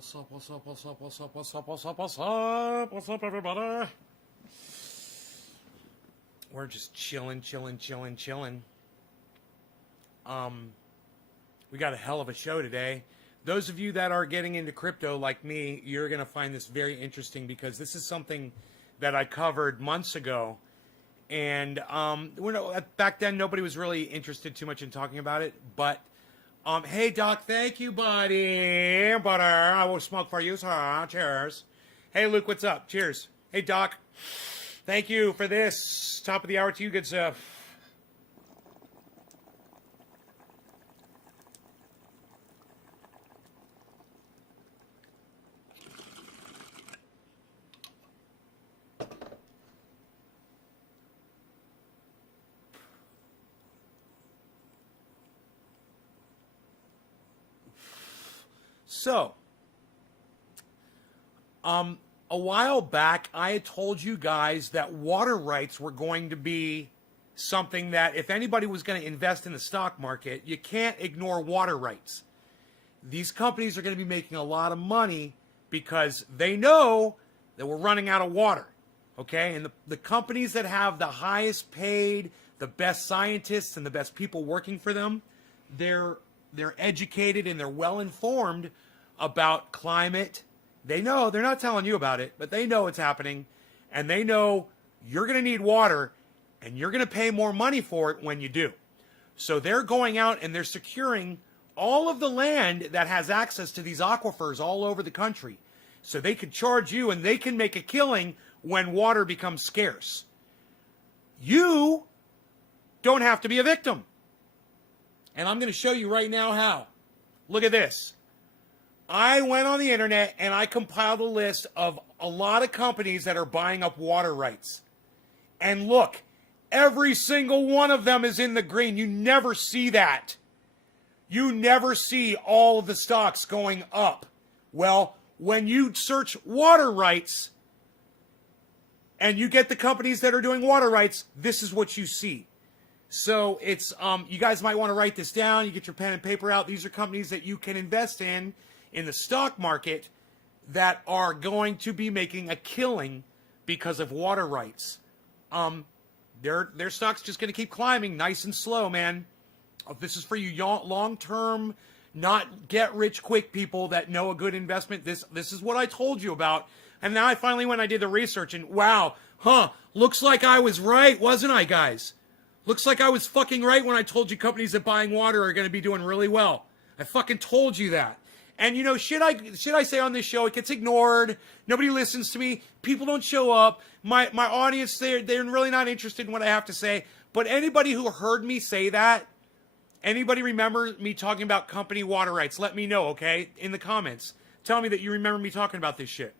What's up, what's up, what's up, what's up, what's up, what's up, what's up, what's up, everybody? We're just chilling. We got a hell of a show today. Those of you that are getting into crypto like me, you're going to find this very interesting because this is something that I covered months ago. And back then, nobody was really interested too much in talking about it. But, hey, Doc, thank you, buddy. Butter, I will smoke for you, sir. Cheers. Hey, Luke, what's up? Cheers. Hey, Doc, thank you for this. Top of the hour to you, good stuff. So, a while back, I had told you guys that water rights were going to be something that if anybody was going to invest in the stock market, you can't ignore water rights. These companies are going to be making a lot of money because they know that we're running out of water, okay? And the companies that have the highest paid, the best scientists, and the best people working for them, they're educated and they're well informed about climate. They know, they're not telling you about it, but they know it's happening, and they know you're going to need water, and you're going to pay more money for it when you do. So they're going out and they're securing all of the land that has access to these aquifers all over the country. So they could charge you and they can make a killing when water becomes scarce. You don't have to be a victim. And I'm going to show you right now how. Look at this. I went on the internet and I compiled a list of a lot of companies that are buying up water rights. And look, every single one of them is in the green. You never see that. You never see all of the stocks going up. Well, when you search water rights and you get the companies that are doing water rights, this is what you see. So it's, you guys might want to write this down. You get your pen and paper out. These are companies that you can invest in the stock market that are going to be making a killing because of water rights. Their stock's just going to keep climbing nice and slow, man. This is for you long-term, not get-rich-quick people that know a good investment. This is what I told you about. And now I finally went, I did the research, and wow, looks like I was right, wasn't I, guys? Looks like I was fucking right when I told you companies that buying water are going to be doing really well. I fucking told you that. And you know, should I say on this show, it gets ignored. Nobody listens to me. People don't show up. My audience, they're really not interested in what I have to say. But anybody who heard me say that, anybody remember me talking about company water rights, let me know, okay? In the comments. Tell me that you remember me talking about this shit.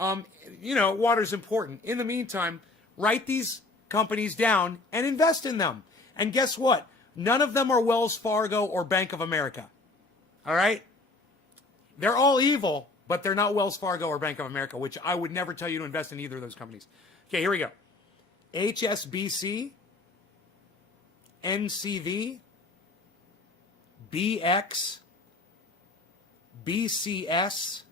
You know, water's important. In the meantime, write these companies down and invest in them. And guess what? None of them are Wells Fargo or Bank of America. All right? They're all evil, but they're not Wells Fargo or Bank of America, which I would never tell you to invest in either of those companies. Okay, here we go. HSBC, NCV, BX, BCS,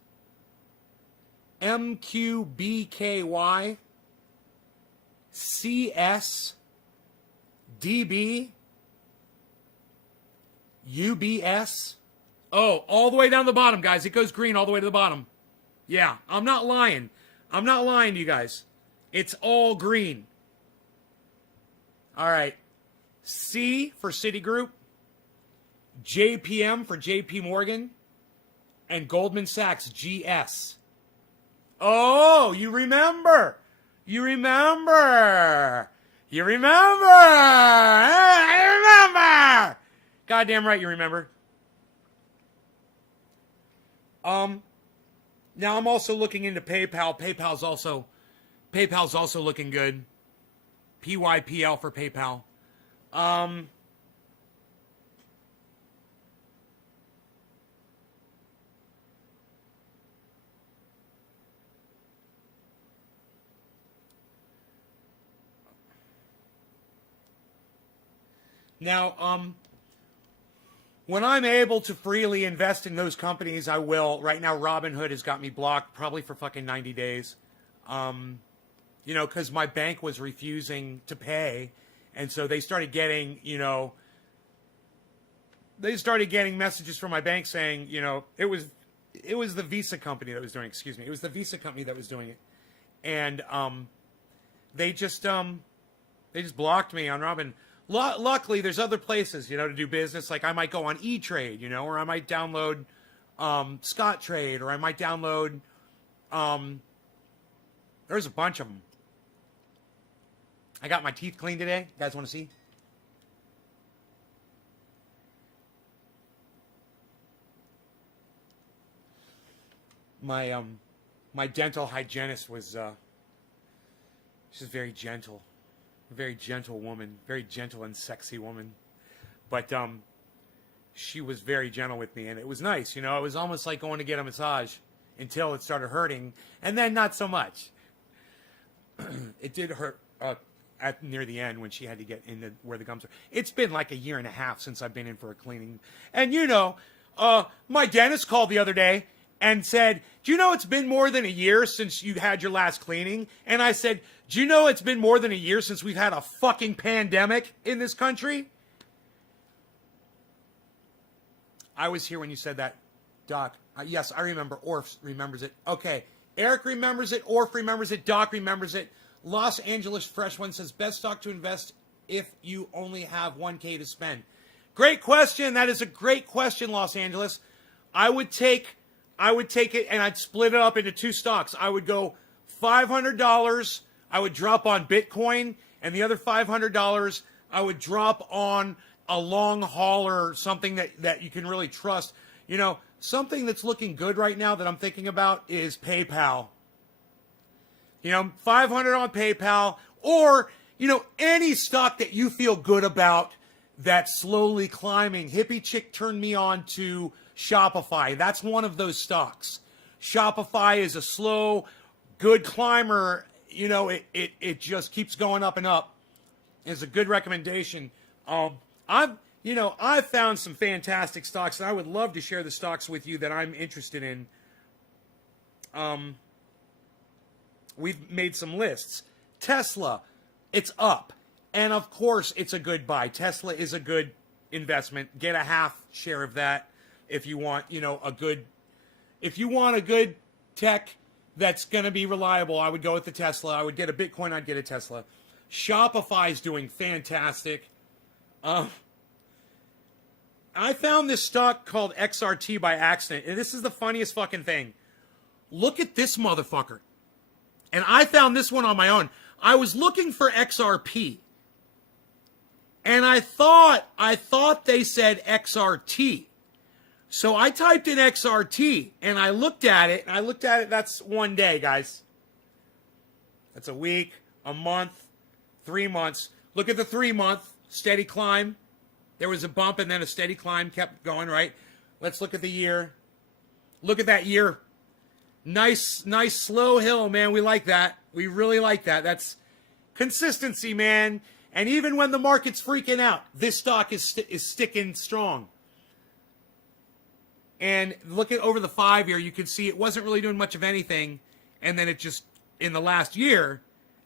MQBKY, CS, DB, UBS. Oh, all the way down the bottom, guys. It goes green all the way to the bottom. Yeah, I'm not lying. I'm not lying to you guys. It's all green. All right. C for Citigroup, JPM for JP Morgan, and Goldman Sachs, GS. Oh, you remember. You remember. You remember. I remember. Goddamn right you remember. Now I'm also looking into PayPal. PayPal's also looking good. PYPL for PayPal. Now, when I'm able to freely invest in those companies, I will. Right now, Robinhood has got me blocked probably for fucking 90 days. You know, because my bank was refusing to pay. And so they started getting, you know, they started getting messages from my bank saying, you know, it was the Visa company that was doing it, excuse me. It was the Visa company that was doing it. And they just blocked me on Robin. Luckily, there's other places, you know, to do business. Like I might go on E-Trade, you know, or I might download Scottrade, or I might download, there's a bunch of them. I got my teeth cleaned today. You guys want to see? My my dental hygienist was she's very gentle. A very gentle woman, very gentle and sexy woman. But she was very gentle with me, and it was nice, you know. It was almost like going to get a massage until it started hurting, and then not so much. It did hurt at near the end when she had to get in where the gums are. It's been like a year and a half since I've been in for a cleaning. And you know, my dentist called the other day and said, do you know it's been more than a year since you had your last cleaning? And I said, do you know it's been more than a year since we've had a fucking pandemic in this country? I was here when you said that, Doc. Yes, I remember. Orf remembers it. Okay. Eric remembers it. Orf remembers it. Doc remembers it. Los Angeles Fresh One says, best stock to invest if you only have $1K to spend. Great question. That is a great question, Los Angeles. I would take it and I'd split it up into two stocks. I would go $500. I would drop on Bitcoin, and the other $500 I would drop on a long hauler, something that you can really trust. You know, something that's looking good right now that I'm thinking about is PayPal. You know, 500 on PayPal, or, you know, any stock that you feel good about that's slowly climbing. Hippie Chick turned me on to Shopify. That's one of those stocks. Shopify is a slow, good climber. You know, it just keeps going up and up. It's a good recommendation. I've found some fantastic stocks, and I would love to share the stocks with you that I'm interested in. We've made some lists. Tesla, it's up. And of course, it's a good buy. Tesla is a good investment. Get a half share of that if you want, you know, a good tech that's going to be reliable. I would go with the Tesla. I would get a Bitcoin. I'd get a Tesla. Shopify is doing fantastic. I found this stock called XRT by accident, and this is the funniest fucking thing. Look at this motherfucker. And I found this one on my own. I was looking for XRP. And I thought they said XRT. So I typed in XRT and I looked at it. That's 1 day, guys. That's a week, a month, 3 months. Look at the 3 month steady climb. There was a bump and then a steady climb kept going, right? Let's look at the year. Look at that year. Nice slow hill, man. We like that. We really like that. That's consistency, man. And even when the market's freaking out, this stock is sticking strong. And look at over the 5 year, you can see it wasn't really doing much of anything. And then it just, in the last year,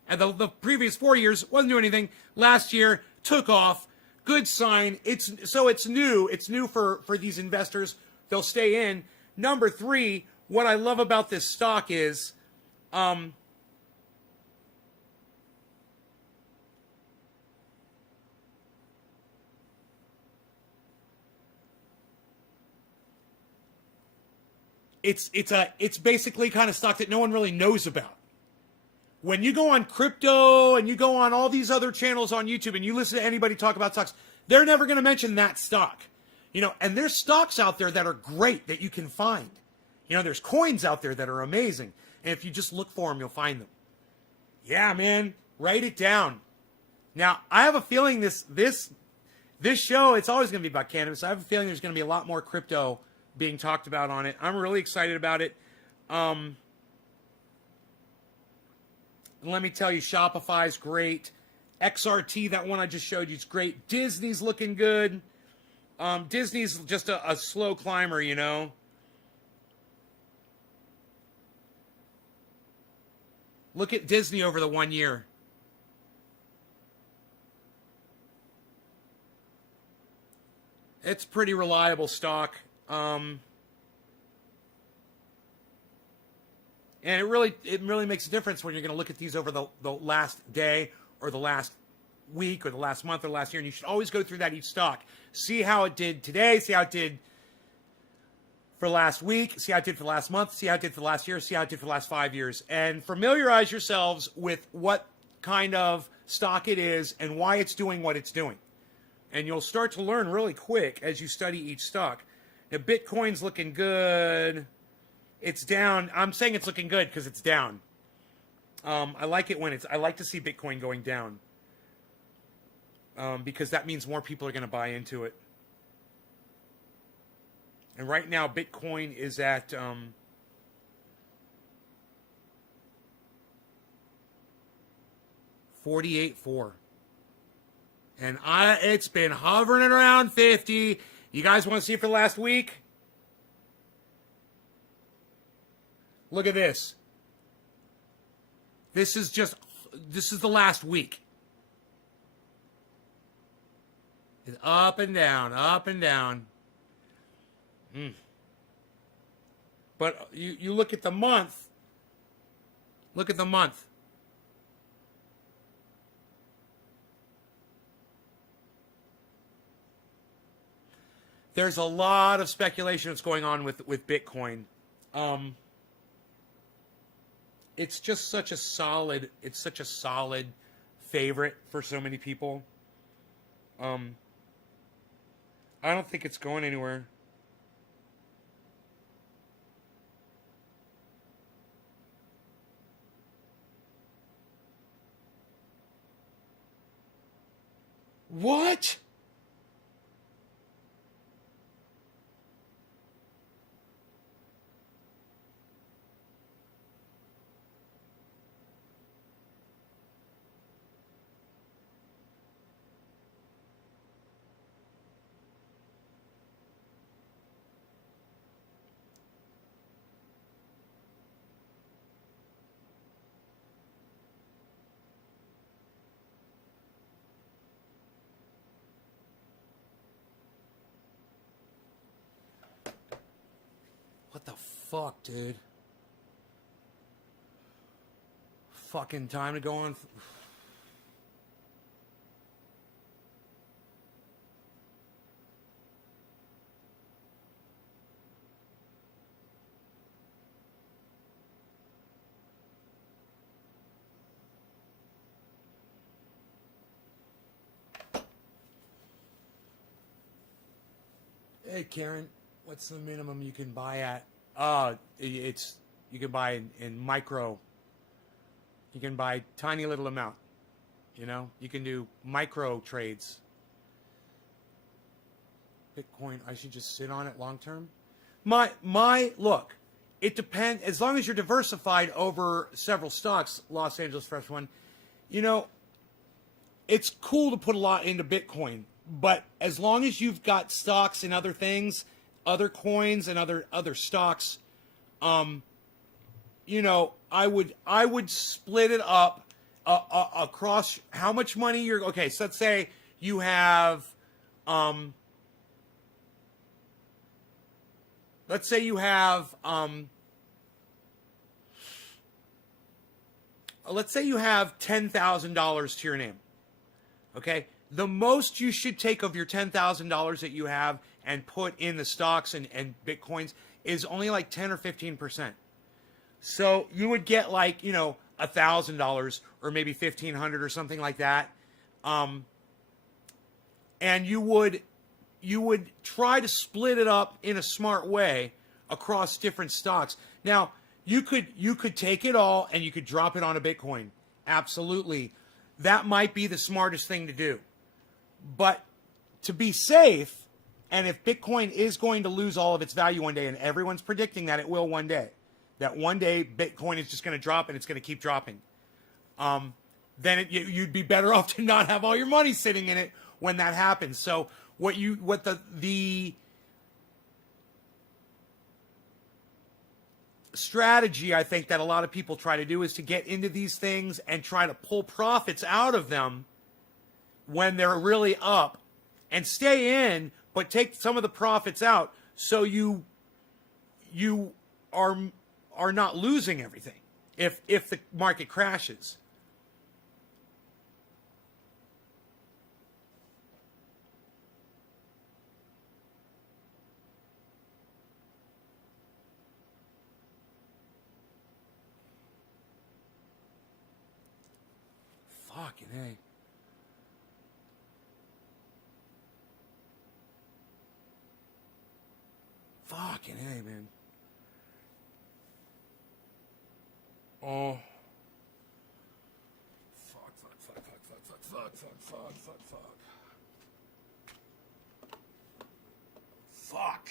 and the previous 4 years, wasn't doing anything. Last year, took off. Good sign. It's new. It's new for these investors. They'll stay in. Number 3, what I love about this stock is, it's basically kind of stock that no one really knows about. When you go on crypto and you go on all these other channels on YouTube and you listen to anybody talk about stocks, they're never going to mention that stock. You know, and there's stocks out there that are great that you can find. You know, there's coins out there that are amazing. And if you just look for them, you'll find them. Yeah, man, write it down. Now, I have a feeling this show, it's always going to be about cannabis. I have a feeling there's going to be a lot more crypto being talked about on it. I'm really excited about it. Let me tell you, Shopify's great. XRT, that one I just showed you, is great. Disney's looking good. Disney's just a slow climber, you know. Look at Disney over the 1 year. It's pretty reliable stock. And it really makes a difference when you're going to look at these over the last day or the last week or the last month or the last year. And you should always go through that each stock. See how it did today. See how it did for last week. See how it did for the last month. See how it did for the last year. See how it did for the last 5 years. And familiarize yourselves with what kind of stock it is and why it's doing what it's doing. And you'll start to learn really quick as you study each stock. Now, Bitcoin's looking good. It's down. I'm saying it's looking good because it's down. I like it when I like to see Bitcoin going down. Because that means more people are going to buy into it. And right now, Bitcoin is at 48.4. And it's been hovering around 50. You guys want to see it for the last week? Look at this. This is the last week. It's up and down, up and down. But you look at the month. Look at the month. There's a lot of speculation that's going on with Bitcoin. It's just such a solid favorite for so many people. I don't think it's going anywhere. What? What the fuck, dude? Fucking time to go on. Hey, Karen. What's the minimum you can buy at? You can buy in micro. You can buy tiny little amount. You know, you can do micro trades. Bitcoin, I should just sit on it long term. Look, it depends. As long as you're diversified over several stocks, Los Angeles Fresh One, you know, it's cool to put a lot into Bitcoin. But as long as you've got stocks and other things, other coins and other stocks, you know, I would split it up across how much money you're. Okay, so let's say you have, let's say you have $10,000 to your name. Okay, the most you should take of your $10,000 that you have and put in the stocks and Bitcoins is only like 10 or 15%. So you would get like, you know, $1,000 or maybe $1,500 or something like that. And you would try to split it up in a smart way across different stocks. Now, you could take it all and you could drop it on a Bitcoin. Absolutely. That might be the smartest thing to do. But to be safe, and if Bitcoin is going to lose all of its value one day, and everyone's predicting that it will one day, that one day Bitcoin is just going to drop and it's going to keep dropping, then you'd be better off to not have all your money sitting in it when that happens. So what the strategy I think that a lot of people try to do is to get into these things and try to pull profits out of them when they're really up and stay in, but take some of the profits out so you are not losing everything if the market crashes. Fucking A. Fucking A, man. Oh. Fuck, fuck, fuck, fuck, fuck, fuck, fuck, fuck, fuck, fuck, fuck. Fuck.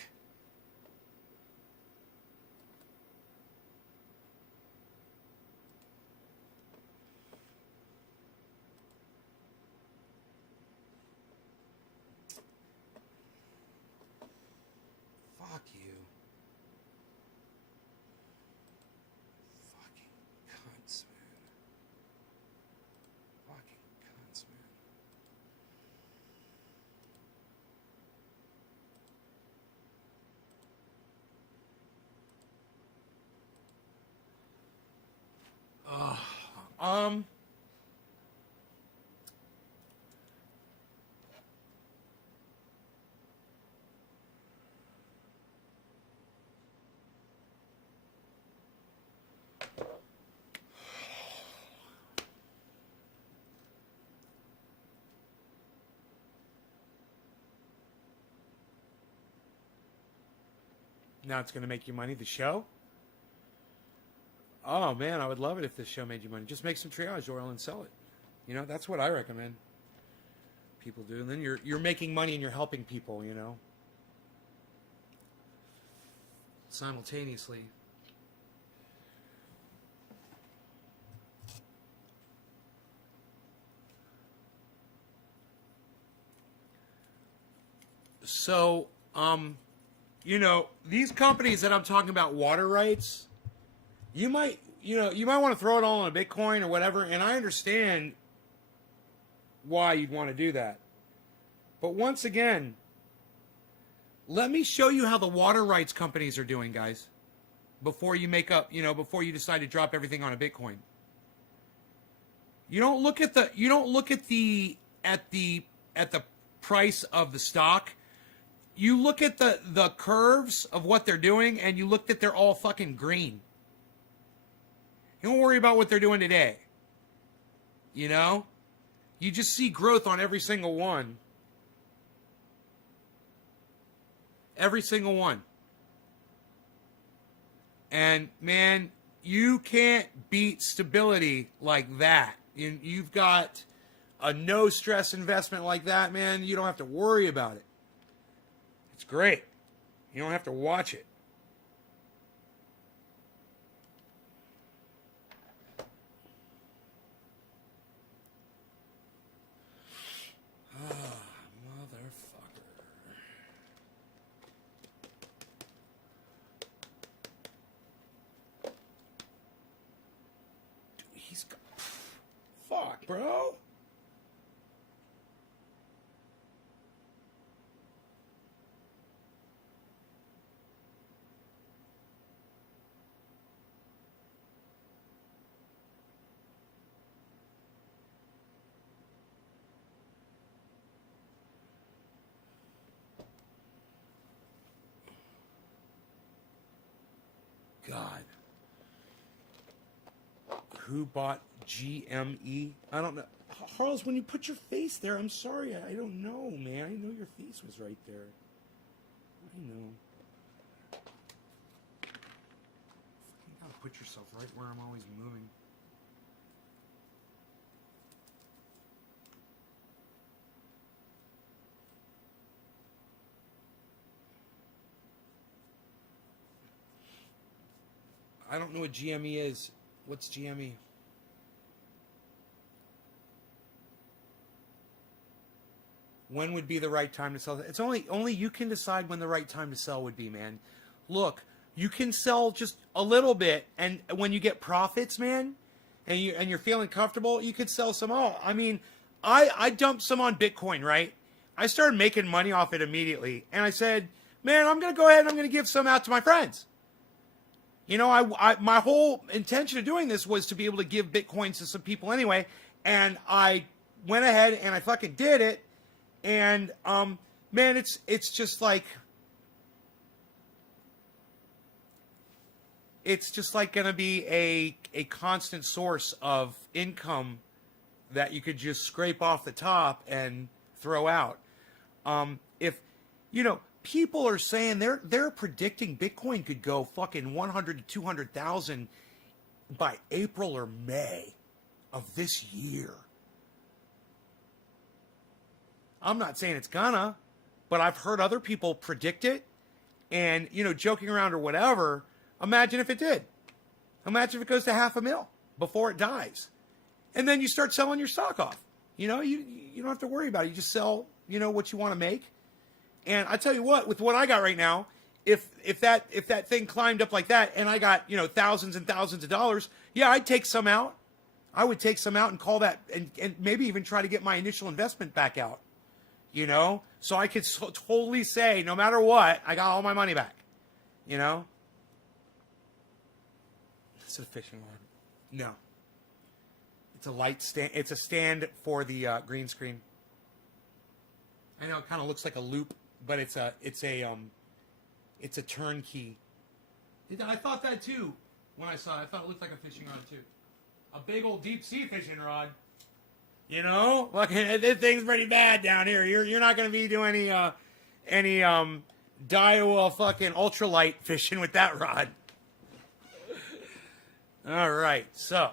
Fuck you. Fucking cunts, man. Fucking cunts, man. Um. Now it's going to make you money, the show? Oh, man, I would love it if this show made you money. Just make some triage oil and sell it. You know, that's what I recommend people do. And then you're making money and you're helping people, you know, simultaneously. So, you know, these companies that I'm talking about, water rights, you might want to throw it all on a Bitcoin or whatever, and I understand why you'd want to do that. But once again, let me show you how the water rights companies are doing, guys, before you before you decide to drop everything on a Bitcoin. You don't look at the price of the stock. You look at the curves of what they're doing, and you look that they're all fucking green. You don't worry about what they're doing today. You know? You just see growth on every single one. Every single one. And, man, you can't beat stability like that. You've got a no-stress investment like that, man. You don't have to worry about it. It's great. You don't have to watch it. Motherfucker. Dude, he's got... Fuck, bro. God. Who bought GME? I don't know. Harles, when you put your face there, I'm sorry. I don't know, man. I didn't know your face was right there. I know. You gotta put yourself right where I'm always moving. I don't know what GME is. What's GME? When would be the right time to sell? It's only you can decide when the right time to sell would be, man. Look, you can sell just a little bit, and when you get profits, man, and you're feeling comfortable, you could sell some more. I mean, I dumped some on Bitcoin, right? I started making money off it immediately, and I said, man, I'm gonna go ahead and I'm gonna give some out to my friends. You know, my whole intention of doing this was to be able to give Bitcoins to some people anyway, and I went ahead and I fucking did it. And man, it's just like gonna be a constant source of income that you could just scrape off the top and throw out. If you know, people are saying they're predicting Bitcoin could go fucking 100 to 200,000 by April or May of this year. I'm not saying it's gonna, but I've heard other people predict it, and, you know, joking around or whatever. Imagine if it did. Imagine if it goes to 500,000 before it dies. And then you start selling your stock off. You know, you don't have to worry about it. You just sell, you know, what you want to make. And I tell you what, with what I got right now, if that thing climbed up like that and I got, you know, thousands and thousands of dollars, yeah, I'd take some out. I would take some out and call that, and maybe even try to get my initial investment back out. You know, so I could totally say, no matter what, I got all my money back. You know? It's a fishing rod. No. It's a light stand. It's a stand for the green screen. I know it kind of looks like a loop, but it's a turnkey. I thought that too when I saw it. I thought it looked like a fishing rod too. A big old deep sea fishing rod. You know, fucking, this thing's pretty bad down here. You're not going to be doing any Daiwa fucking ultralight fishing with that rod. All right, so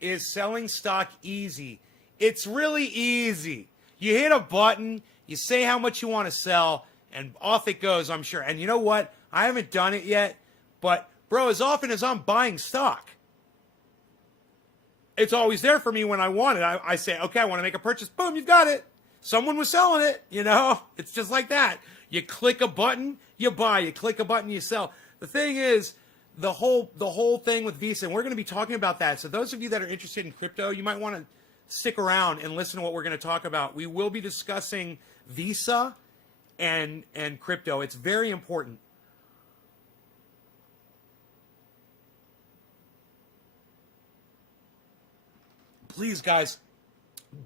is selling stock easy? It's really easy. You hit a button, you say how much you want to sell, and off it goes, I'm sure. And you know what? I haven't done it yet, but bro, as often as I'm buying stock, it's always there for me when I want it. I say, okay, I want to make a purchase. Boom, you've got it. Someone was selling it, you know? It's just like that. You click a button, you buy. You click a button, you sell. The thing is, the whole thing with Visa, and we're going to be talking about that. So those of you that are interested in crypto, you might want to stick around and listen to what we're going to talk about. We will be discussing Visa and crypto. It's very important. Please, guys,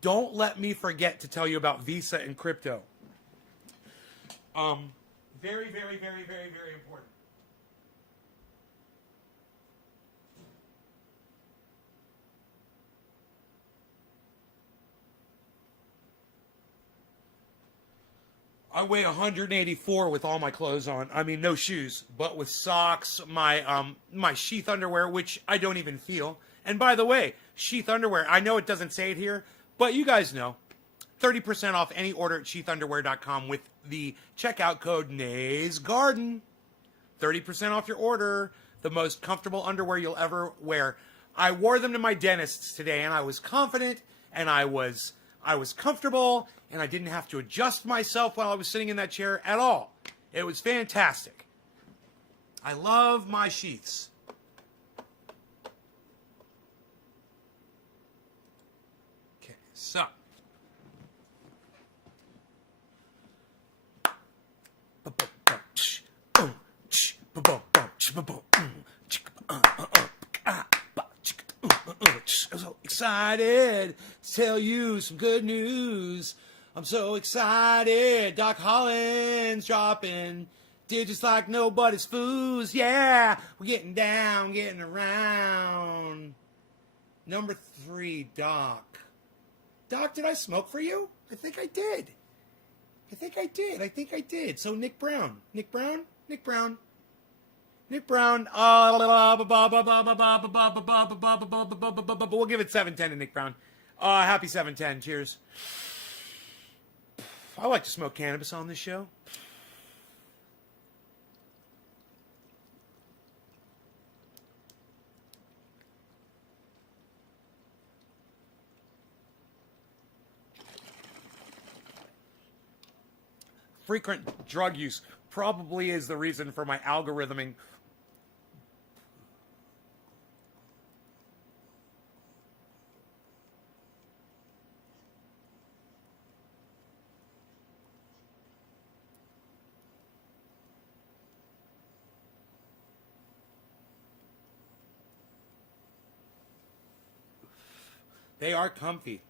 don't let me forget to tell you about Visa and crypto. Very, very, very, very, very important. I weigh 184 with all my clothes on. I mean, no shoes, but with socks, my sheath underwear, which I don't even feel. And by the way, sheath underwear, I know it doesn't say it here, but you guys know. 30% off any order at sheathunderwear.com with the checkout code NAYSGarden. 30% off your order. The most comfortable underwear you'll ever wear. I wore them to my dentist's today, and I was confident, and I was comfortable, and I didn't have to adjust myself while I was sitting in that chair at all. It was fantastic. I love my sheaths. Okay, so. I'm so excited to tell you some good news. I'm so excited. Doc Holland's dropping digits like nobody's foos. Yeah, we're getting down, getting around. Number 3, Doc. Doc, did I smoke for you? I think I did. I think I did. So Nick Brown. We'll give it 710 to Nick Brown. Happy 710. Cheers. I like to smoke cannabis on this show. frequent drug use probably is the reason for my algorithming. They are comfy.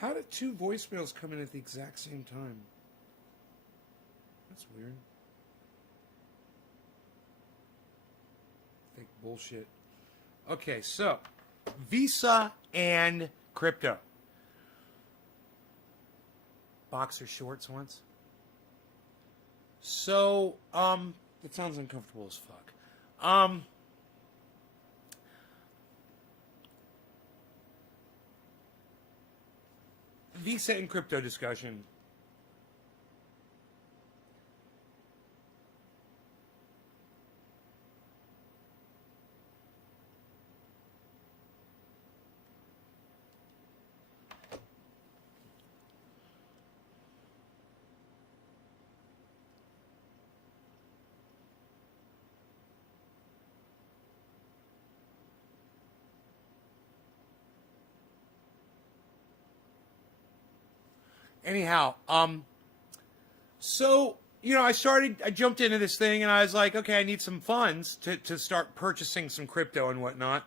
How did two voicemails come in at the exact same time? That's weird. Fake bullshit. Okay, so Visa and crypto. Boxer shorts once. So, it sounds uncomfortable as fuck. Visa and crypto discussion. Anyhow, so, I jumped into this thing and I was like, okay, I need some funds to start purchasing some crypto and whatnot.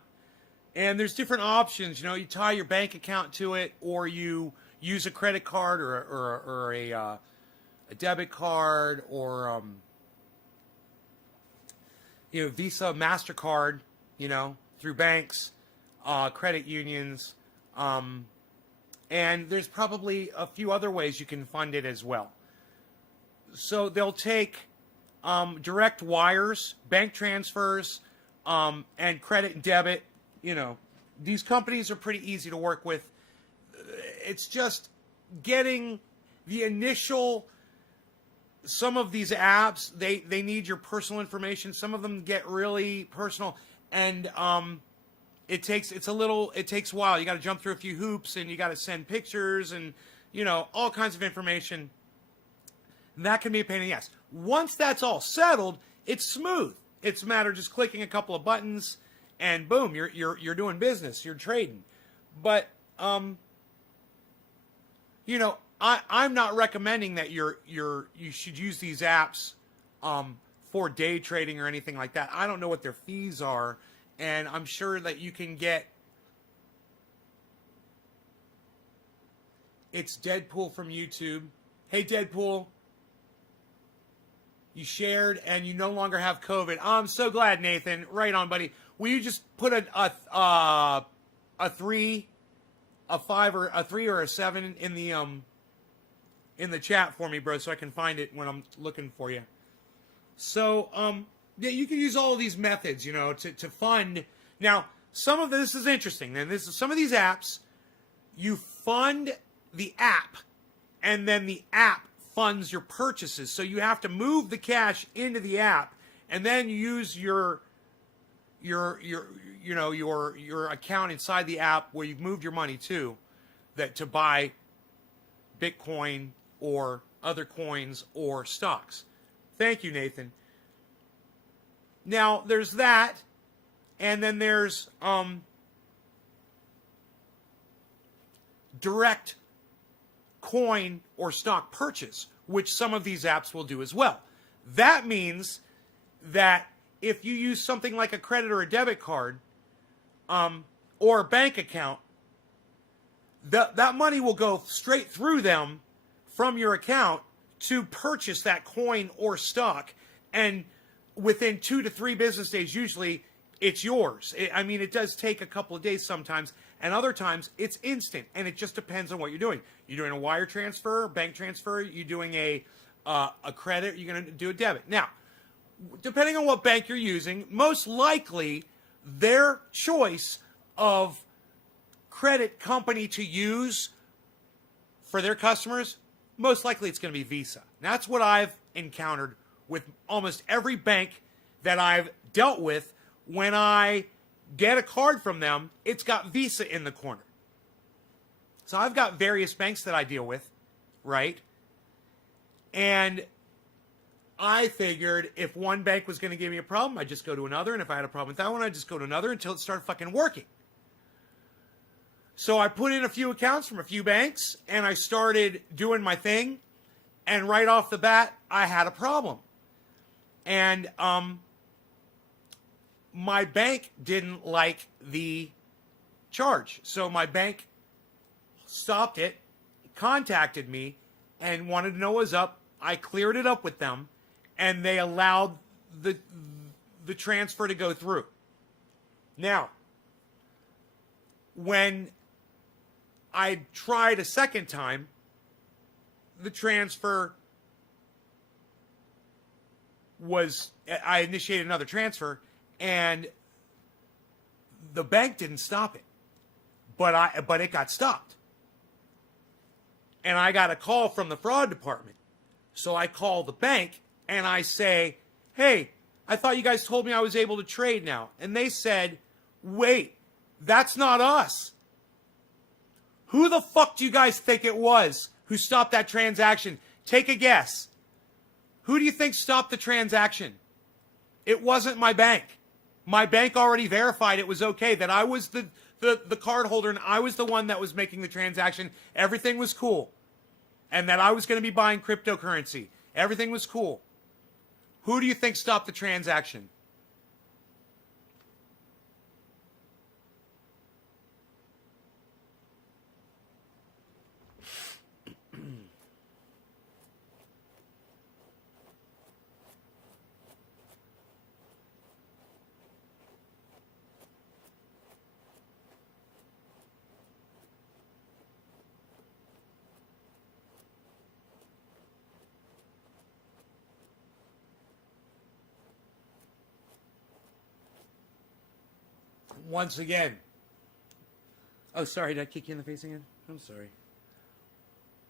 And there's different options, you tie your bank account to it, or you use a credit card or a debit card, or, Visa, MasterCard, through banks, credit unions, and there's probably a few other ways you can fund it as well. So they'll take direct wires, bank transfers, and credit and debit. These companies are pretty easy to work with. It's just getting the initial. Some of these apps, they need your personal information. Some of them get really personal, and it takes a while. You got to jump through a few hoops, and you got to send pictures and all kinds of information. And that can be a pain in the ass. Once that's all settled, it's smooth. It's a matter of just clicking a couple of buttons, and boom, you're doing business. You're trading. But I'm not recommending that you should use these apps for day trading or anything like that. I don't know what their fees are. And I'm sure that you can get. It's Deadpool from YouTube. Hey, Deadpool. You shared and you no longer have COVID. I'm so glad, Nathan. Right on, buddy. Will you just put a 3, a 5, or a 3 or a 7 in the chat for me, bro, so I can find it when I'm looking for you. So, yeah, you can use all of these methods, to fund. Now, some of this is interesting. And some of these apps, you fund the app, and then the app funds your purchases. So you have to move the cash into the app, and then use your account inside the app where you've moved your money to buy Bitcoin or other coins or stocks. Thank you, Nathan. Now, there's that, and then there's direct coin or stock purchase, which some of these apps will do as well. That means that if you use something like a credit or a debit card or a bank account, that money will go straight through them from your account to purchase that coin or stock, and within 2 to 3 business days, usually, it's yours. It does take a couple of days sometimes, And other times it's instant, and it just depends on what you're doing. You're doing a wire transfer, bank transfer. You're doing a credit. You're going to do a debit. Now, depending on what bank you're using, most likely their choice of credit company to use for their customers, most likely it's going to be Visa. That's what I've encountered with almost every bank that I've dealt with. When I get a card from them, it's got Visa in the corner. So I've got various banks that I deal with, right? And I figured if one bank was going to give me a problem, I'd just go to another. And if I had a problem with that one, I'd just go to another until it started fucking working. So I put in a few accounts from a few banks, and I started doing my thing. And right off the bat, I had a problem. And my bank didn't like the charge. So my bank stopped it, contacted me, and wanted to know what was up. I cleared it up with them, and they allowed the transfer to go through. Now, when I tried a second time, the transfer I initiated another transfer, and the bank didn't stop it, but it got stopped. And I got a call from the fraud department. So I call the bank and I say, hey, I thought you guys told me I was able to trade now. And they said, wait, that's not us. Who the fuck do you guys think it was who stopped that transaction? Take a guess. Who do you think stopped the transaction? It wasn't my bank. My bank already verified it was okay, that I was the card holder and I was the one that was making the transaction. Everything was cool. And that I was going to be buying cryptocurrency. Everything was cool. Who do you think stopped the transaction? Once again. Oh, sorry. Did I kick you in the face again? I'm sorry.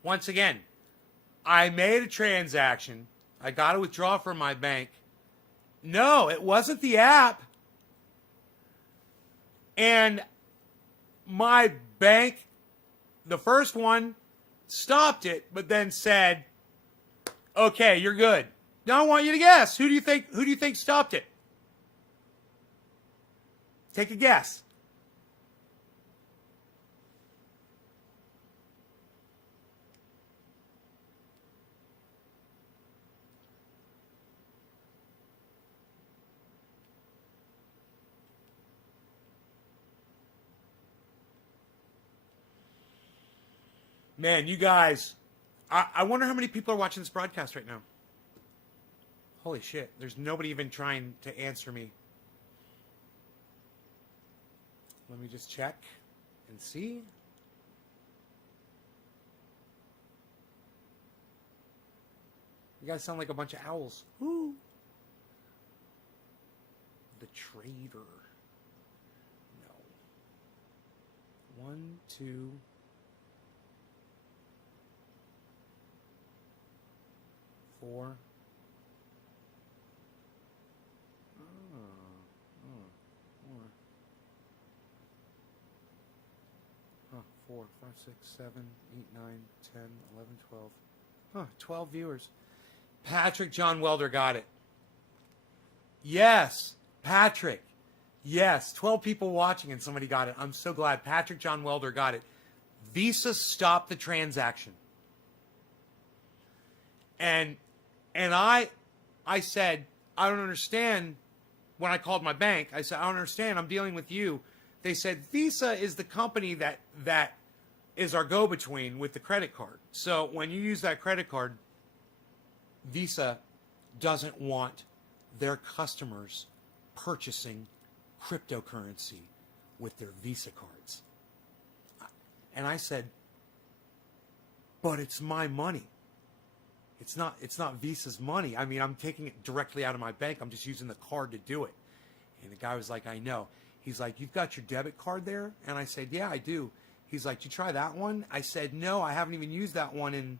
Once again, I made a transaction. I got to withdraw from my bank. No, it wasn't the app. And my bank, the first one, stopped it, but then said, okay, you're good. Now I want you to guess. Who do you think stopped it? Take a guess. Man, you guys, I wonder how many people are watching this broadcast right now. Holy shit, there's nobody even trying to answer me. Let me just check and see. You guys sound like a bunch of owls. Woo! The Trader. No. 1, 2. 4. 4, 5, 6, 7, 8, 9, 10, 11, 12. 12 viewers. Patrick John Welder got it. Yes, Patrick. Yes, 12 people watching and somebody got it. I'm so glad. Patrick John Welder got it. Visa stopped the transaction. And I said, I don't understand. When I called my bank, I said, I don't understand. I'm dealing with you. They said, Visa is the company that is our go-between with the credit card. So when you use that credit card, Visa doesn't want their customers purchasing cryptocurrency with their Visa cards. And I said, but it's my money. It's not Visa's money. I mean, I'm taking it directly out of my bank. I'm just using the card to do it. And the guy was like, I know. He's like, you've got your debit card there? And I said, yeah, I do. He's like, did you try that one? I said, no, I haven't even used that one. And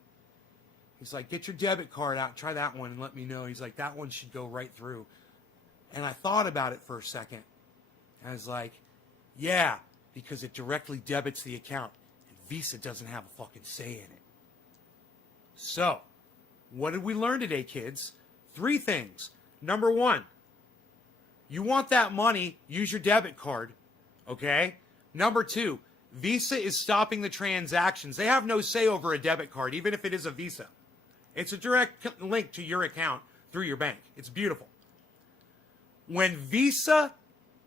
he's like, get your debit card out, try that one and let me know. He's like, that one should go right through. And I thought about it for a second. I was like, yeah, because it directly debits the account. And Visa doesn't have a fucking say in it. So, what did we learn today, kids? 3 things. Number 1, you want that money, use your debit card, okay? Number 2, Visa is stopping the transactions. They have no say over a debit card, even if it is a Visa. It's a direct link to your account through your bank. It's beautiful. When Visa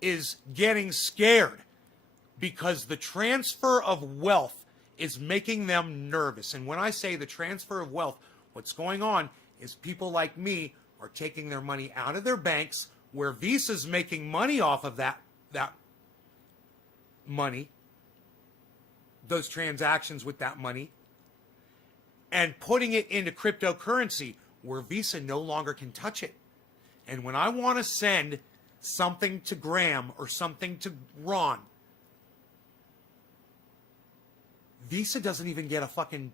is getting scared because the transfer of wealth is making them nervous, and when I say the transfer of wealth, what's going on is people like me are taking their money out of their banks where Visa's making money off of that money, those transactions with that money, and putting it into cryptocurrency where Visa no longer can touch it. And when I want to send something to Graham or something to Ron, Visa doesn't even get a fucking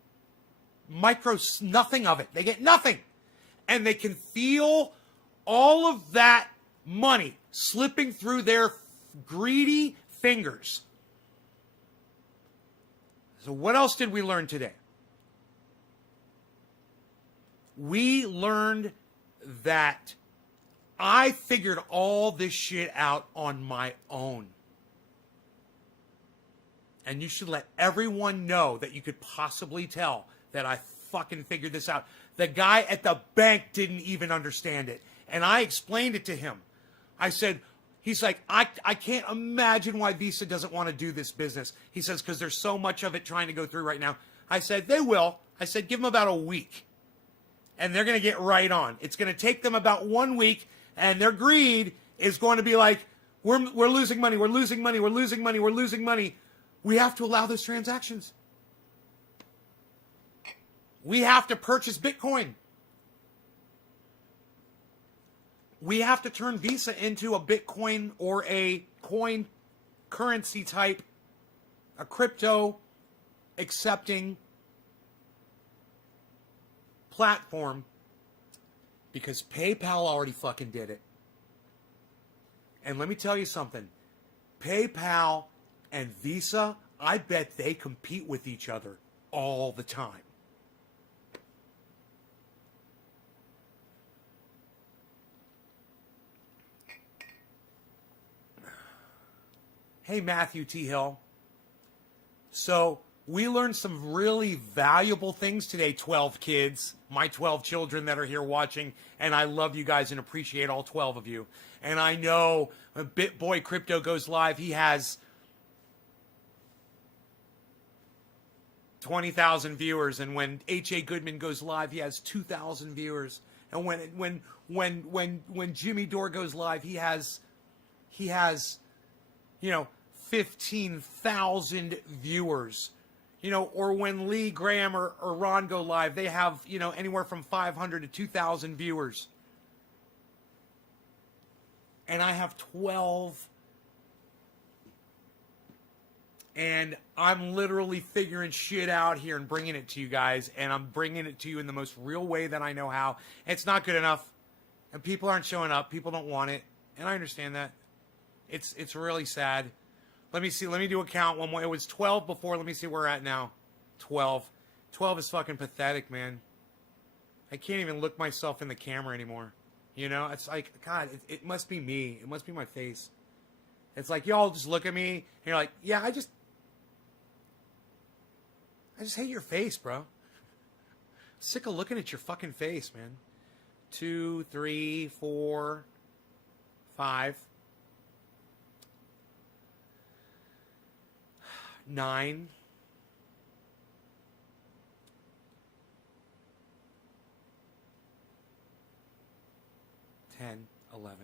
nothing of it. They get nothing. And they can feel all of that money slipping through their greedy fingers. So what else did we learn today? We learned that I figured all this shit out on my own. And you should let everyone know that you could possibly tell that I fucking figured this out. The guy at the bank didn't even understand it. And I explained it to him. I said, he's like, I can't imagine why Visa doesn't want to do this business. He says, because there's so much of it trying to go through right now. I said, they will. I said, give them about a week. And they're going to get right on. It's going to take them about 1 week. And their greed is going to be like, we're losing money. We're losing money. We're losing money. We're losing money. We have to allow those transactions. We have to purchase Bitcoin. We have to turn Visa into a Bitcoin or a coin currency type, a crypto accepting platform, because PayPal already fucking did it. And let me tell you something. PayPal and Visa, I bet they compete with each other all the time. Hey, Matthew T. Hill. So, we learned some really valuable things today, 12 kids, my 12 children that are here watching, and I love you guys and appreciate all 12 of you. And I know when BitBoy Crypto goes live, he has 20,000 viewers, and when H.A. Goodman goes live, he has 2,000 viewers. And when Jimmy Dore goes live, he has 15,000 viewers. Or when Lee, Graham, or Ron go live, they have, anywhere from 500 to 2,000 viewers. And I have 12. And I'm literally figuring shit out here and bringing it to you guys. And I'm bringing it to you in the most real way that I know how. It's not good enough. And people aren't showing up. People don't want it. And I understand that. It's really sad. Let me see. Let me do a count one more. It was 12 before. Let me see where we're at now. 12. 12 is fucking pathetic, man. I can't even look myself in the camera anymore. It's like, God, it must be me. It must be my face. It's like, y'all just look at me, and you're like, yeah, I just hate your face, bro. Sick of looking at your fucking face, man. 2, 3, 4, 5. 9. 10, 11,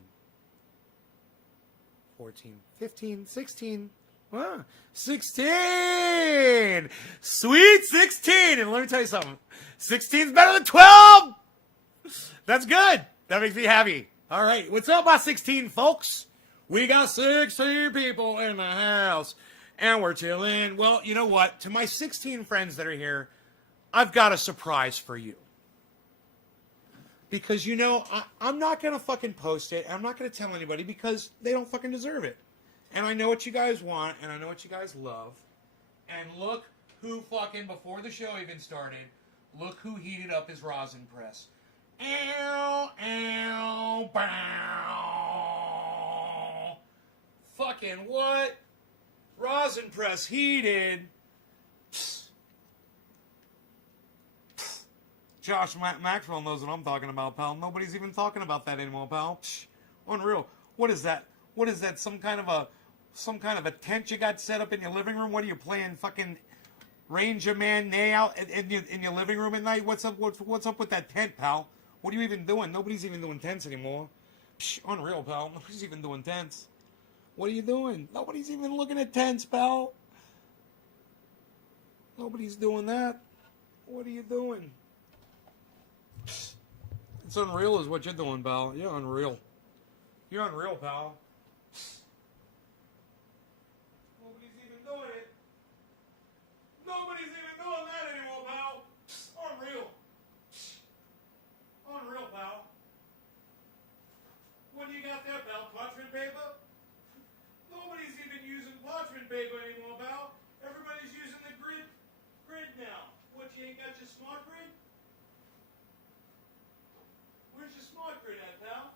14, 15, 16, Wow. 16. Sweet 16. And let me tell you something. 16 is better than 12. That's good. That makes me happy. All right. What's up, my 16 folks? We got 16 people in the house. And we're chilling. Well, you know what? To my 16 friends that are here, I've got a surprise for you. Because, you know, I'm not going to fucking post it. I'm not going to tell anybody because they don't fucking deserve it. And I know what you guys want, and I know what you guys love. And look who fucking, before the show even started, look who heated up his rosin press. Ow, ow, bow. Fucking what? Rosin press heated. Josh Maxwell knows what I'm talking about, pal. Nobody's even talking about that anymore, pal. Unreal. What is that? What is that? Some kind of a tent you got set up in your living room? What are you playing? Fucking Ranger Man Nay out in your living room at night? What's up? What's up with that tent, pal? What are you even doing? Nobody's even doing tents anymore. Unreal, pal. Nobody's even doing tents. What are you doing? Nobody's even looking at tents, pal. Nobody's doing that. What are you doing? It's unreal is what you're doing, pal. You're unreal. You're unreal, pal. Nobody's even doing it. Nobody's even doing that anymore, pal. Unreal. Unreal, pal. What do you got there, pal? Parchment paper? Nobody's even using parchment paper anymore, pal. Everybody's using the grid now. What, you ain't got your smart grid? Where's your smart grid at, pal?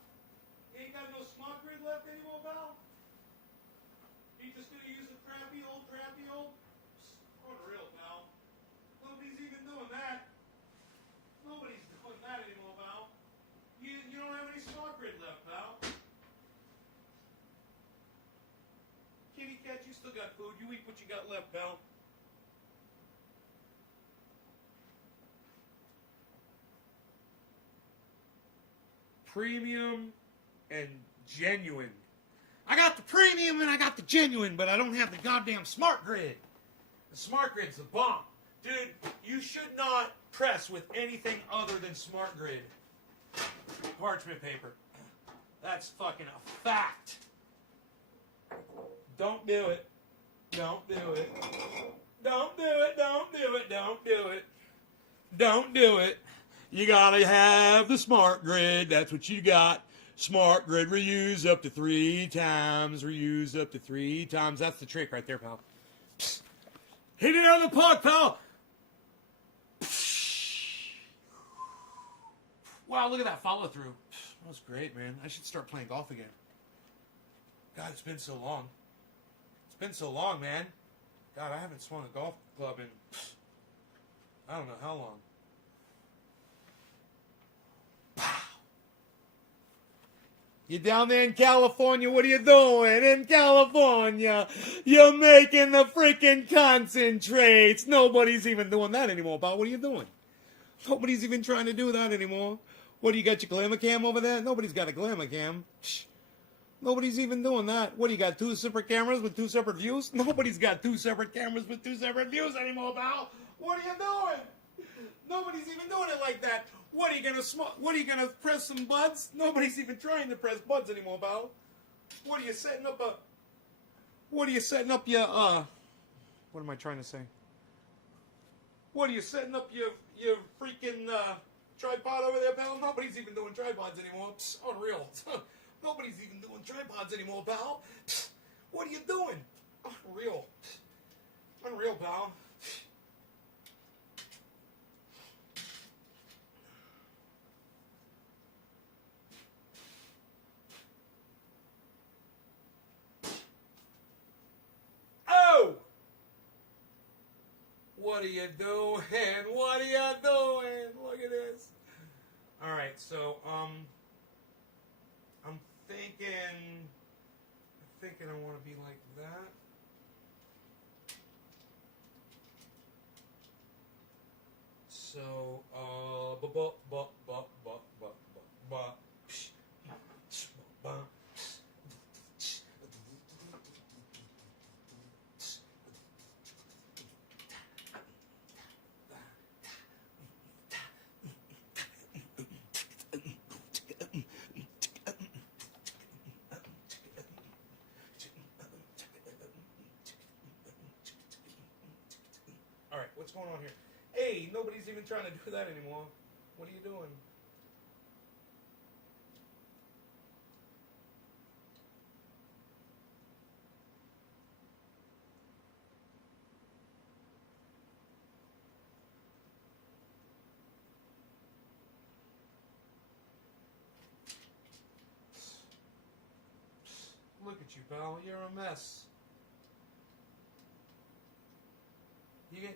You ain't got no smart grid left anymore, pal? You just gonna use the crappy old? Unreal, pal. Nobody's even doing that. Nobody's doing that anymore, pal. You don't have any smart grid left, pal. Kitty cat, you still got food. You eat what you got left, pal. Premium and genuine. I got the premium and I got the genuine, but I don't have the goddamn smart grid. The smart grid's the bomb. Dude, you should not press with anything other than smart grid parchment paper. That's fucking a fact. Don't do it. Don't do it. Don't do it. Don't do it. Don't do it. Don't do it. You gotta have the smart grid. That's what you got. Smart grid, reuse up to 3 times. Reuse up to 3 times. That's the trick right there, pal. Psst. Hit it out of the park, pal. Wow, look at that follow through. That was great, man. I should start playing golf again. God, it's been so long. It's been so long, man. God, I haven't swung a golf club in I don't know how long. You're down there in California, what are you doing? In California, you're making the freaking concentrates. Nobody's even doing that anymore, pal. What are you doing? Nobody's even trying to do that anymore. What, do you got your glamour cam over there? Nobody's got a glamour cam. Psh. Nobody's even doing that. What, do you got 2 separate cameras with 2 separate views? Nobody's got 2 separate cameras with 2 separate views anymore, pal. What are you doing? Nobody's even doing it like that. What are you gonna press some buds? Nobody's even trying to press buds anymore, pal. What are you setting up your what am I trying to say? What are you setting up your freaking tripod over there, pal? Nobody's even doing tripods anymore. Psst, unreal. Nobody's even doing tripods anymore, pal. Psst, what are you doing? Unreal. Unreal, pal. What are you doing? What are you doing? Look at this. All right, so I'm thinking I want to be like that. So What's going on here? Hey, nobody's even trying to do that anymore. What are you doing? Look at you, pal. You're a mess.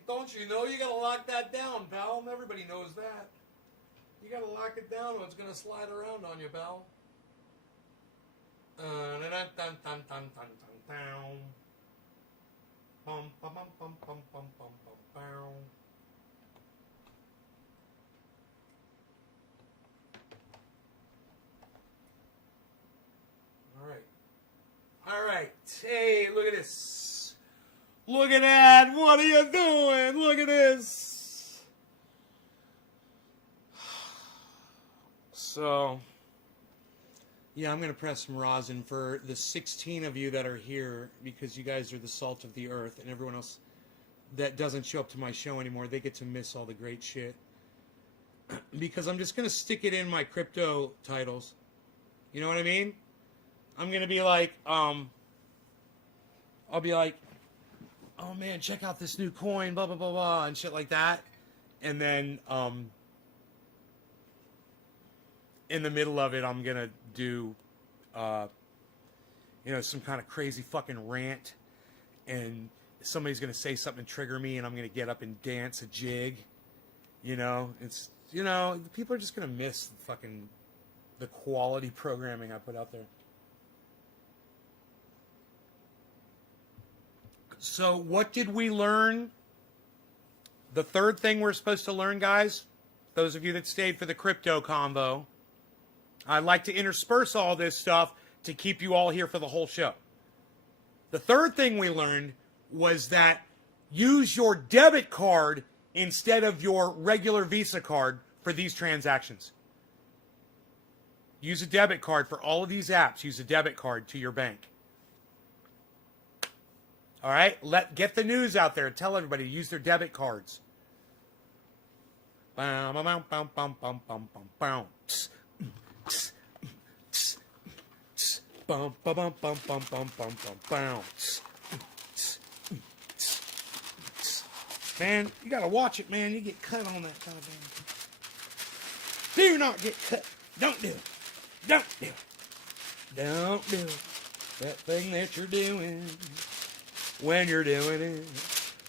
Don't you know you gotta lock that down, pal? Everybody knows that. You gotta lock it down or it's gonna slide around on you, pal. All right. Hey, look at this. Look at that. What are you doing? Look at this. So, yeah, I'm going to press some rosin for the 16 of you that are here because you guys are the salt of the earth, and everyone else that doesn't show up to my show anymore, they get to miss all the great shit. Because I'm just going to stick it in my crypto titles. You know what I mean? I'm going to be like, I'll be like, oh man, check out this new coin, blah, blah, blah, blah, and shit like that. And then, in the middle of it, I'm going to do, some kind of crazy fucking rant. And somebody's going to say something to trigger me, and I'm going to get up and dance a jig. People are just going to miss the quality programming I put out there. So what did we learn? The third thing we're supposed to learn, guys, those of you that stayed for the crypto convo, I'd like to intersperse all this stuff to keep you all here for the whole show. The third thing we learned was that use your debit card instead of your regular Visa card for these transactions. Use a debit card for all of these apps. Use a debit card to your bank. All right? Get the news out there. Tell everybody to use their debit cards. Man, you gotta watch it, man. You get cut on that kind of thing. Do not get cut. Don't do it. Don't do it. Don't do it. That thing that you're doing. When you're doing it.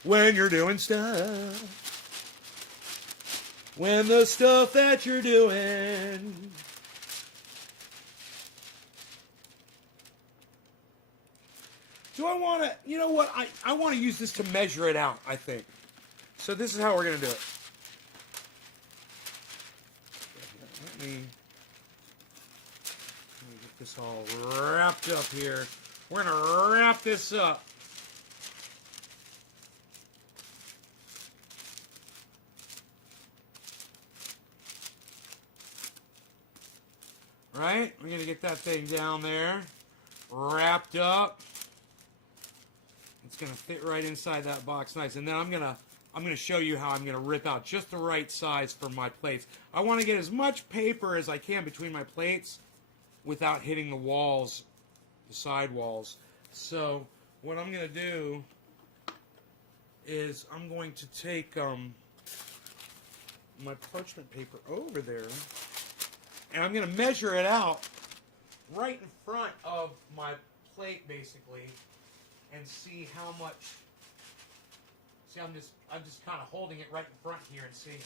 When you're doing stuff. When the stuff that you're doing. Do I want to, you know what? I want to use this to measure it out, I think. So this is how we're going to do it. Let me get this all wrapped up here. We're going to wrap this up. Right? We're going to get that thing down there. Wrapped up. It's going to fit right inside that box nice. And then I'm going to show you how I'm going to rip out just the right size for my plates. I want to get as much paper as I can between my plates without hitting the walls, the side walls. So what I'm going to do is I'm going to take my parchment paper over there, and I'm going to measure it out right in front of my plate, basically, and see how much. See, I'm just kind of holding it right in front here and seeing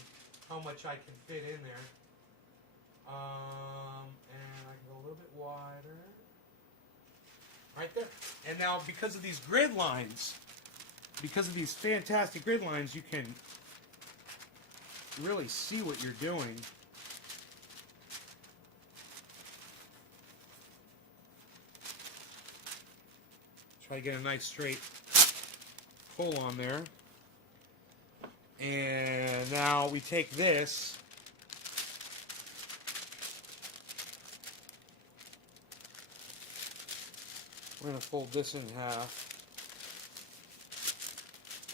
how much I can fit in there. And I can go a little bit wider. Right there. And now, because of these grid lines, because of these fantastic grid lines, you can really see what you're doing. Try to get a nice straight pull on there. And now we take this. We're going to fold this in half.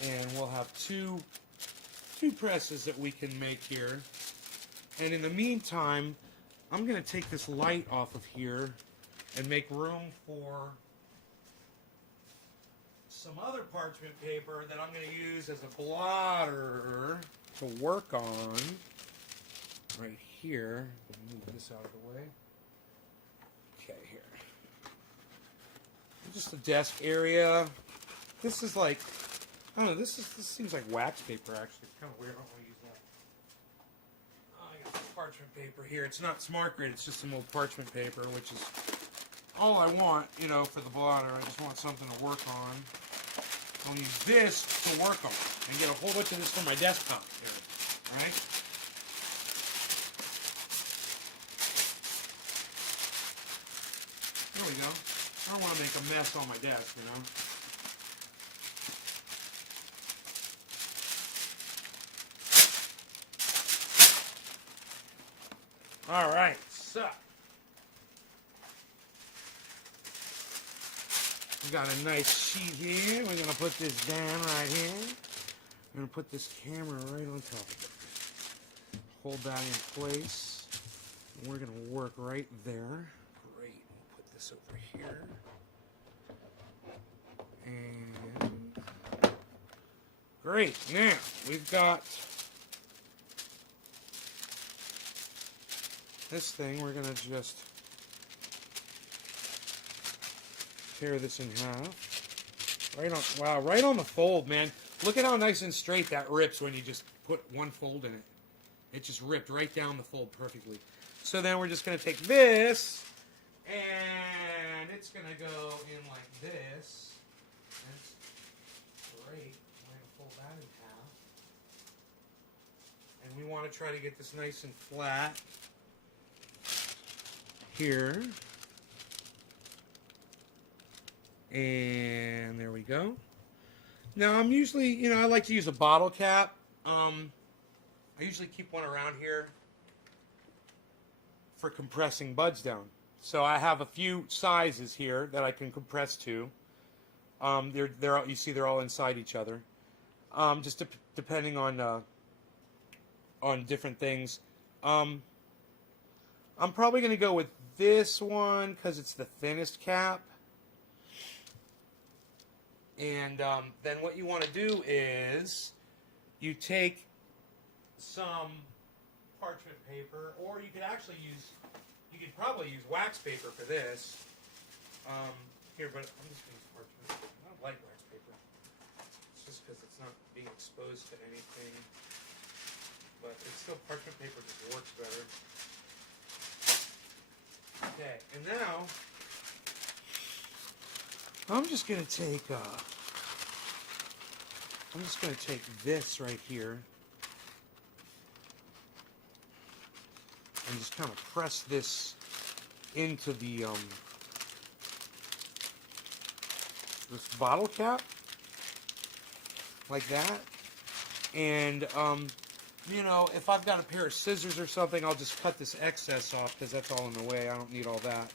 And we'll have two 2 presses that we can make here. And in the meantime, I'm going to take this light off of here and make room for some other parchment paper that I'm going to use as a blotter to work on right here. Move this out of the way. Okay, here. Just a desk area. This is like, I don't know, this seems like wax paper actually. It's kind of weird. I don't want to use that. Oh, I got some parchment paper here. It's not Smart Grid, it's just some old parchment paper, which is all I want, you know, for the blotter. I just want something to work on. I'll use this to work on and get a whole bunch of this for my desktop here, right? There we go. I don't want to make a mess on my desk, you know. All right, so we got a nice sheet here. We're gonna put this down right here. We're gonna put this camera right on top of it. Hold that in place. And we're gonna work right there. Great. We'll put this over here. And great. Now we've got this thing. We're gonna just tear this in half. Right on, wow, right on the fold, man. Look at how nice and straight that rips when you just put one fold in it. It just ripped right down the fold perfectly. So then we're just gonna take this, and it's gonna go in like this. That's great. We're gonna fold that in half. And we want to try to get this nice and flat here. And there we go. Now I'm usually, you know, I like to use a bottle cap. I usually keep one around here for compressing buds down. So I have a few sizes here that I can compress to. You see they're all inside each other. Just depending on different things. I'm probably going to go with this one because it's the thinnest cap. And then what you want to do is you take some parchment paper, or you could actually use, you could probably use wax paper for this. Here, but I'm just going to use parchment. I don't like wax paper. It's just because it's not being exposed to anything. But it's still, parchment paper just works better. Okay, and now I'm just going to take this right here and just kind of press this into the this bottle cap like that. And you know, if I've got a pair of scissors or something, I'll just cut this excess off because that's all in the way. I don't need all that.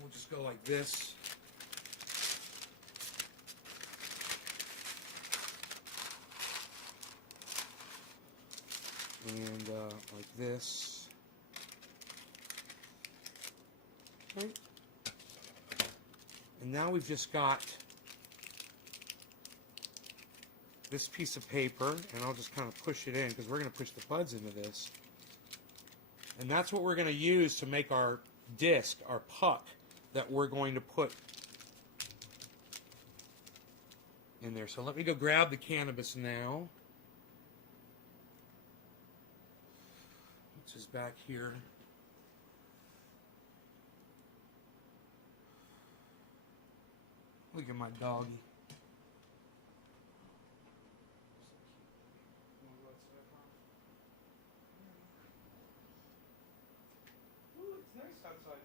We'll just go like this. And like this. Okay. And now we've just got this piece of paper, and I'll just kind of push it in because we're going to push the buds into this. And that's what we're going to use to make our disc, our puck, that we're going to put in there. So let me go grab the cannabis now. Which is back here. Look at my doggy. Ooh, it's nice outside.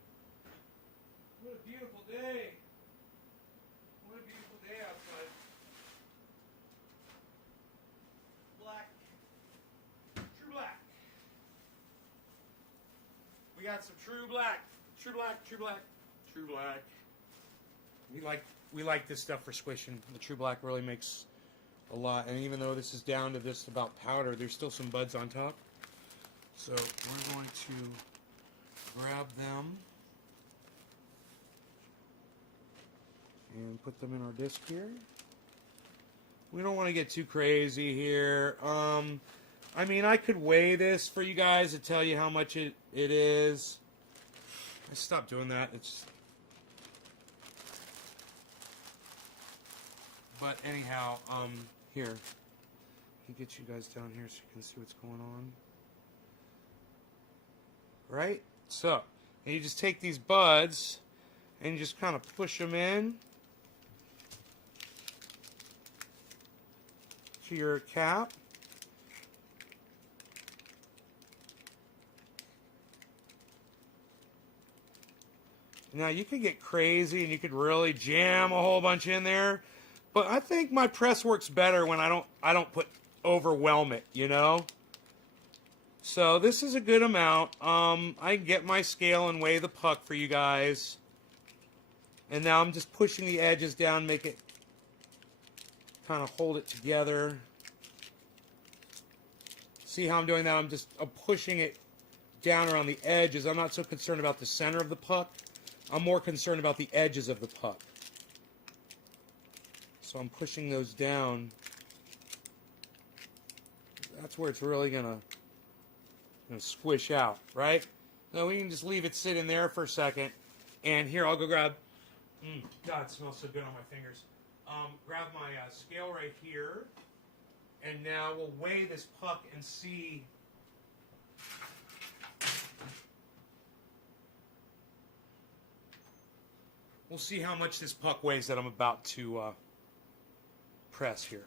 What a beautiful day. What a beautiful day outside. Black. True black. We got some true black. True black, true black, true black. We like we like this stuff for squishing. The True Black really makes a lot. And even though this is down to just about powder, there's still some buds on top. So we're going to grab them and put them in our disc here. We don't want to get too crazy here. I mean, I could weigh this for you guys to tell you how much it is. I stopped doing that. But anyhow, here. Let me get you guys down here so you can see what's going on. Right? So, and you just take these buds and you just kind of push them in to your cap. Now you could get crazy and you could really jam a whole bunch in there, but I think my press works better when I don't overwhelm it, you know? So this is a good amount. I can get my scale and weigh the puck for you guys. And now I'm just pushing the edges down, make it kind of hold it together. See how I'm doing that? I'm pushing it down around the edges. I'm not so concerned about the center of the puck. I'm more concerned about the edges of the puck. So I'm pushing those down. That's where it's really gonna squish out, right? Now we can just leave it sit in there for a second. And here, I'll go grab, God, it smells so good on my fingers. Grab my scale right here. And now we'll weigh this puck and see. We'll see how much this puck weighs that I'm about to press here.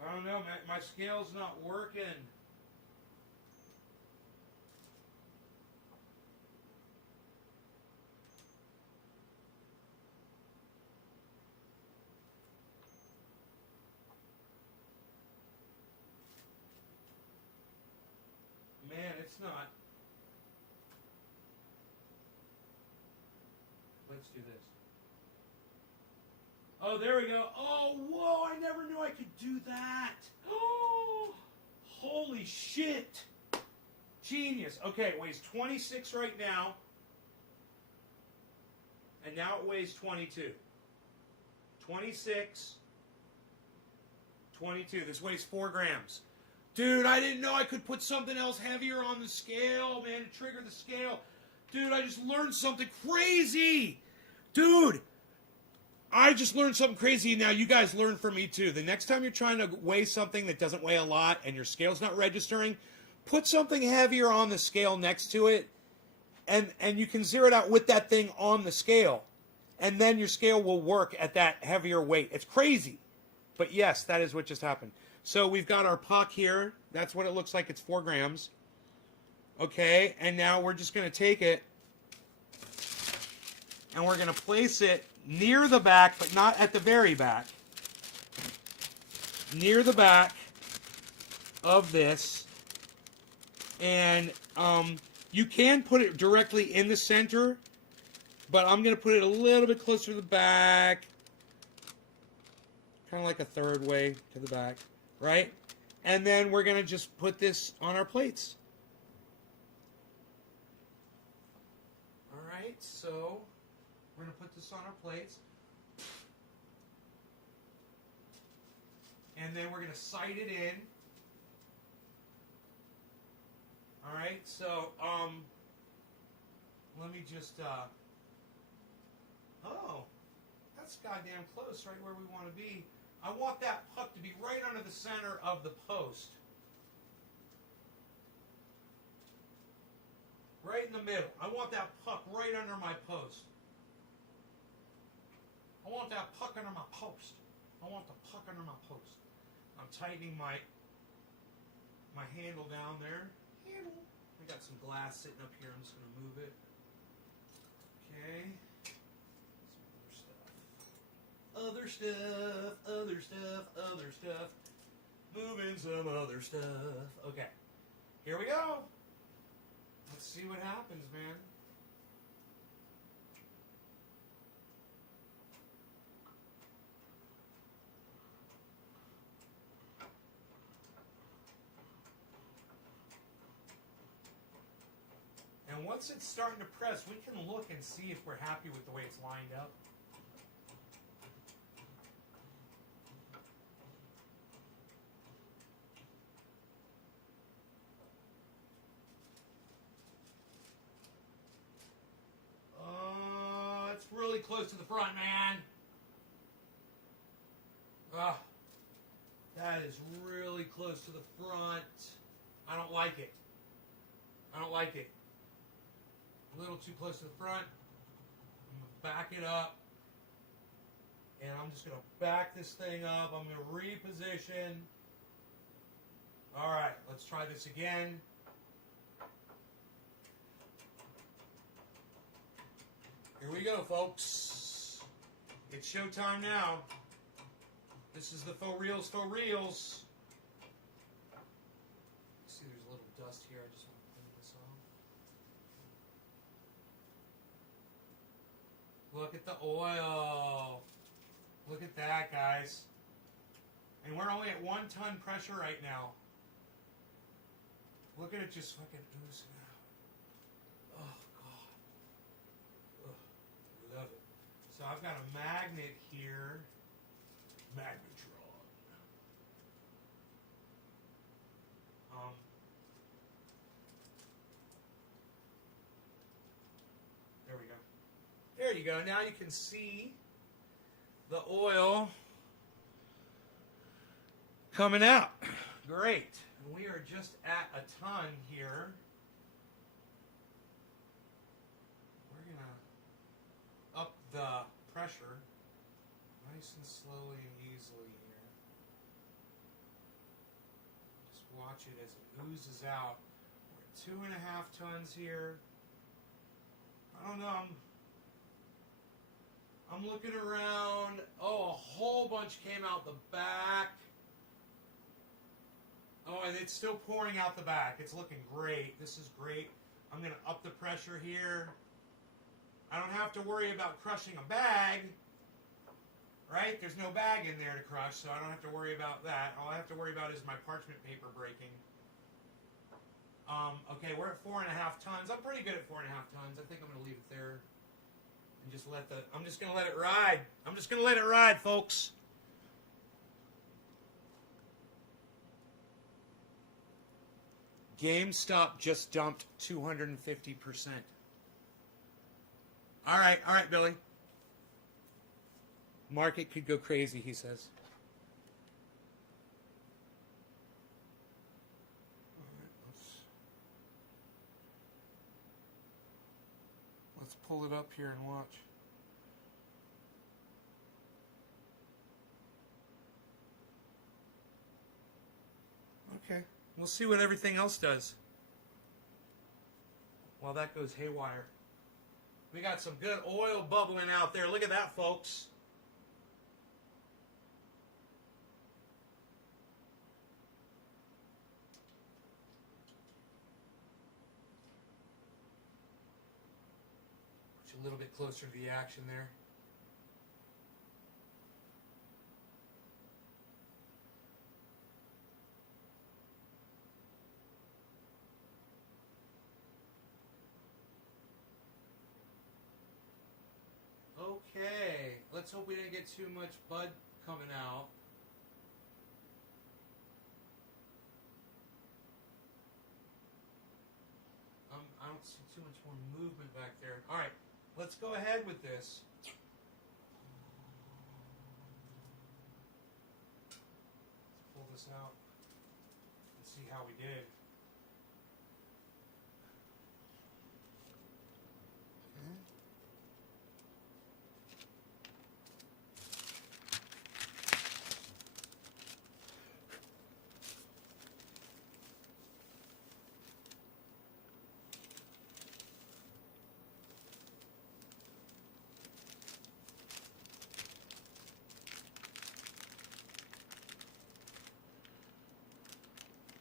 I don't know, my scale's not working. Man, it's not. Let's do this. Oh, there we go. Oh, whoa, I never knew I could do that. Oh, holy shit. Genius. Okay, it weighs 26 right now. And now it weighs 22. 26, 22. This weighs 4 grams. Dude, I didn't know I could put something else heavier on the scale, man, to trigger the scale. Dude, I just learned something crazy. Dude, I just learned something crazy. Now you guys learn from me too. The next time you're trying to weigh something that doesn't weigh a lot and your scale's not registering, put something heavier on the scale next to it, and you can zero it out with that thing on the scale. And then your scale will work at that heavier weight. It's crazy. But yes, that is what just happened. So we've got our puck here. That's what it looks like. It's 4 grams. Okay, and now we're just going to take it and we're going to place it near the back, but not at the very back. Near the back of this. And you can put it directly in the center, but I'm going to put it a little bit closer to the back. Kind of like a third way to the back, right? And then we're going to just put this on our plates. All right, so we're going to put this on our plates. And then we're going to sight it in. All right, so let me just, oh, that's goddamn close, right where we want to be. I want that puck to be right under the center of the post. Right in the middle. I want that puck right under my post. I want that puck under my post. I want the puck under my post. I'm tightening my handle down there. Handle. I got some glass sitting up here. I'm just going to move it. Okay. Some other stuff. Other stuff. Other stuff. Moving some other stuff. Okay. Here we go. Let's see what happens, man. And once it's starting to press, we can look and see if we're happy with the way it's lined up. It's really close to the front, man. That is really close to the front. I don't like it. I don't like it. A little too close to the front. I'm going to back it up. And I'm just going to back this thing up. I'm going to reposition. All right, let's try this again. Here we go, folks. It's showtime now. This is the faux reels, faux reels. See, there's a little dust here. I just want to clean this off. Look at the oil. Look at that, guys. And we're only at 1 ton pressure right now. Look at it just fucking oozing out. Oh, God. Ugh, love it. So I've got a magnet here. Magnetron. There we go. There you go. Now you can see the oil coming out. Great. And we are just at a ton here. We're going to up the pressure nice and slowly and easily here. Just watch it as it oozes out. We're at 2.5 tons here. I don't know. I'm looking around. Oh, a whole bunch came out the back. Oh, and it's still pouring out the back. It's looking great. This is great. I'm going to up the pressure here. I don't have to worry about crushing a bag. Right? There's no bag in there to crush, so I don't have to worry about that. All I have to worry about is my parchment paper breaking. Okay, we're at 4.5 tons. I'm pretty good at 4.5 tons. I think I'm going to leave it there and just let the... I'm just going to let it ride. I'm just going to let it ride, folks. GameStop just dumped 250%. All right, Billy. Market could go crazy, he says. Let's pull it up here and watch. Okay, we'll see what everything else does while that goes haywire. We got some good oil bubbling out there. Look at that, folks. A little bit closer to the action there. Okay, let's hope we didn't get too much bud coming out. I don't see too much more movement back there. All right. Let's go ahead with this. Let's pull this out and see how we did.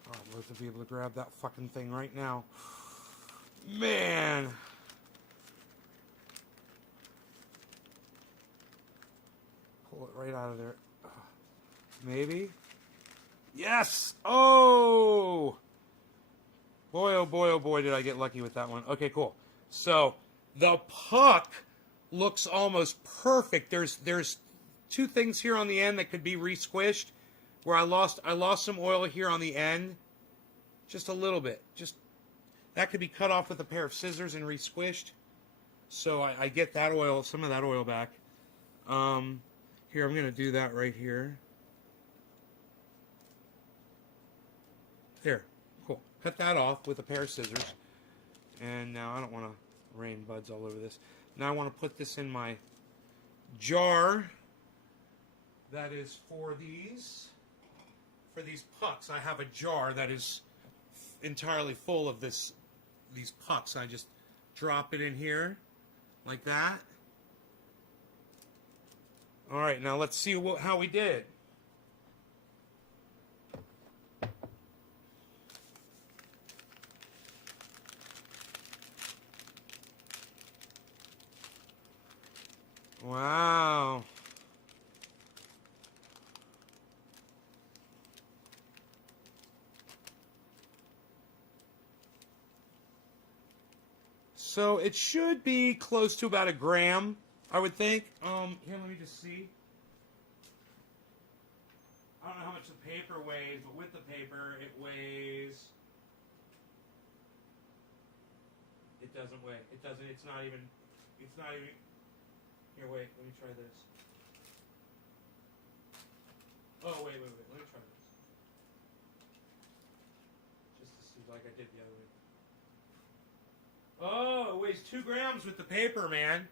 I'd love to be able to grab that fucking thing right now. Man. Pull it right out of there. Maybe. Yes! Oh! Boy, oh boy, oh boy, did I get lucky with that one. Okay, cool. So, the puck looks almost perfect. There's two things here on the end that could be re-squished. Where I lost some oil here on the end. Just a little bit. Just that could be cut off with a pair of scissors and re-squished. So I get that oil, some of that oil back. Here, I'm going to do that right here. There. Cool. Cut that off with a pair of scissors. And now I don't want to rain buds all over this. Now I want to put this in my jar. That is for these pucks. I have a jar that is entirely full of these pucks. I just drop it in here like that. All right, now let's see how we did. Wow. So it should be close to about a gram, I would think. Here, let me just see. I don't know how much the paper weighs, but with the paper, it weighs. It doesn't weigh. It doesn't. It's not even. Here, wait. Let me try this. Oh, wait. Let me try this. Just to see, like I did the other way. Oh, it weighs 2 grams with the paper, man.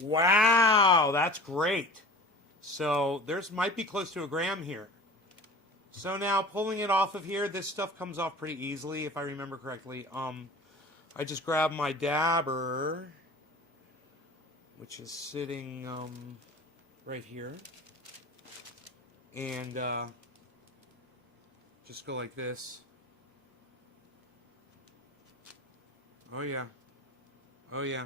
Wow, that's great. So might be close to a gram here. So now pulling it off of here, this stuff comes off pretty easily, if I remember correctly. I just grab my dabber, which is sitting right here, and just go like this. Oh yeah. Oh yeah.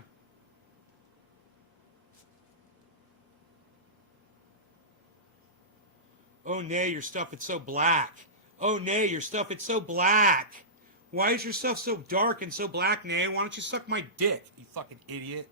Oh nay, your stuff it's so black. Oh nay, your stuff it's so black. Why is your stuff so dark and so black, nay? Why don't you suck my dick, you fucking idiot?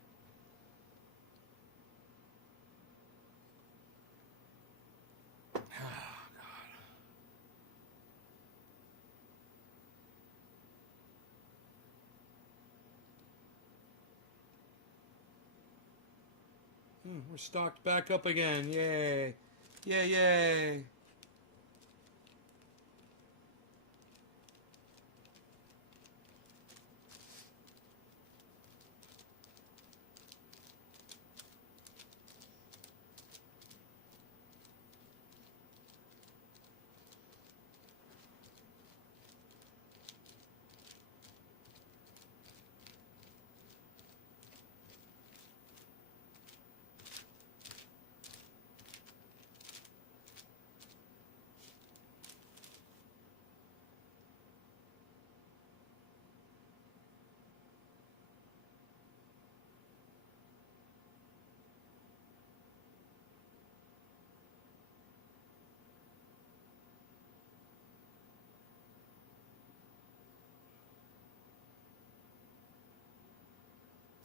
We're stocked back up again. Yay. Yay, yay.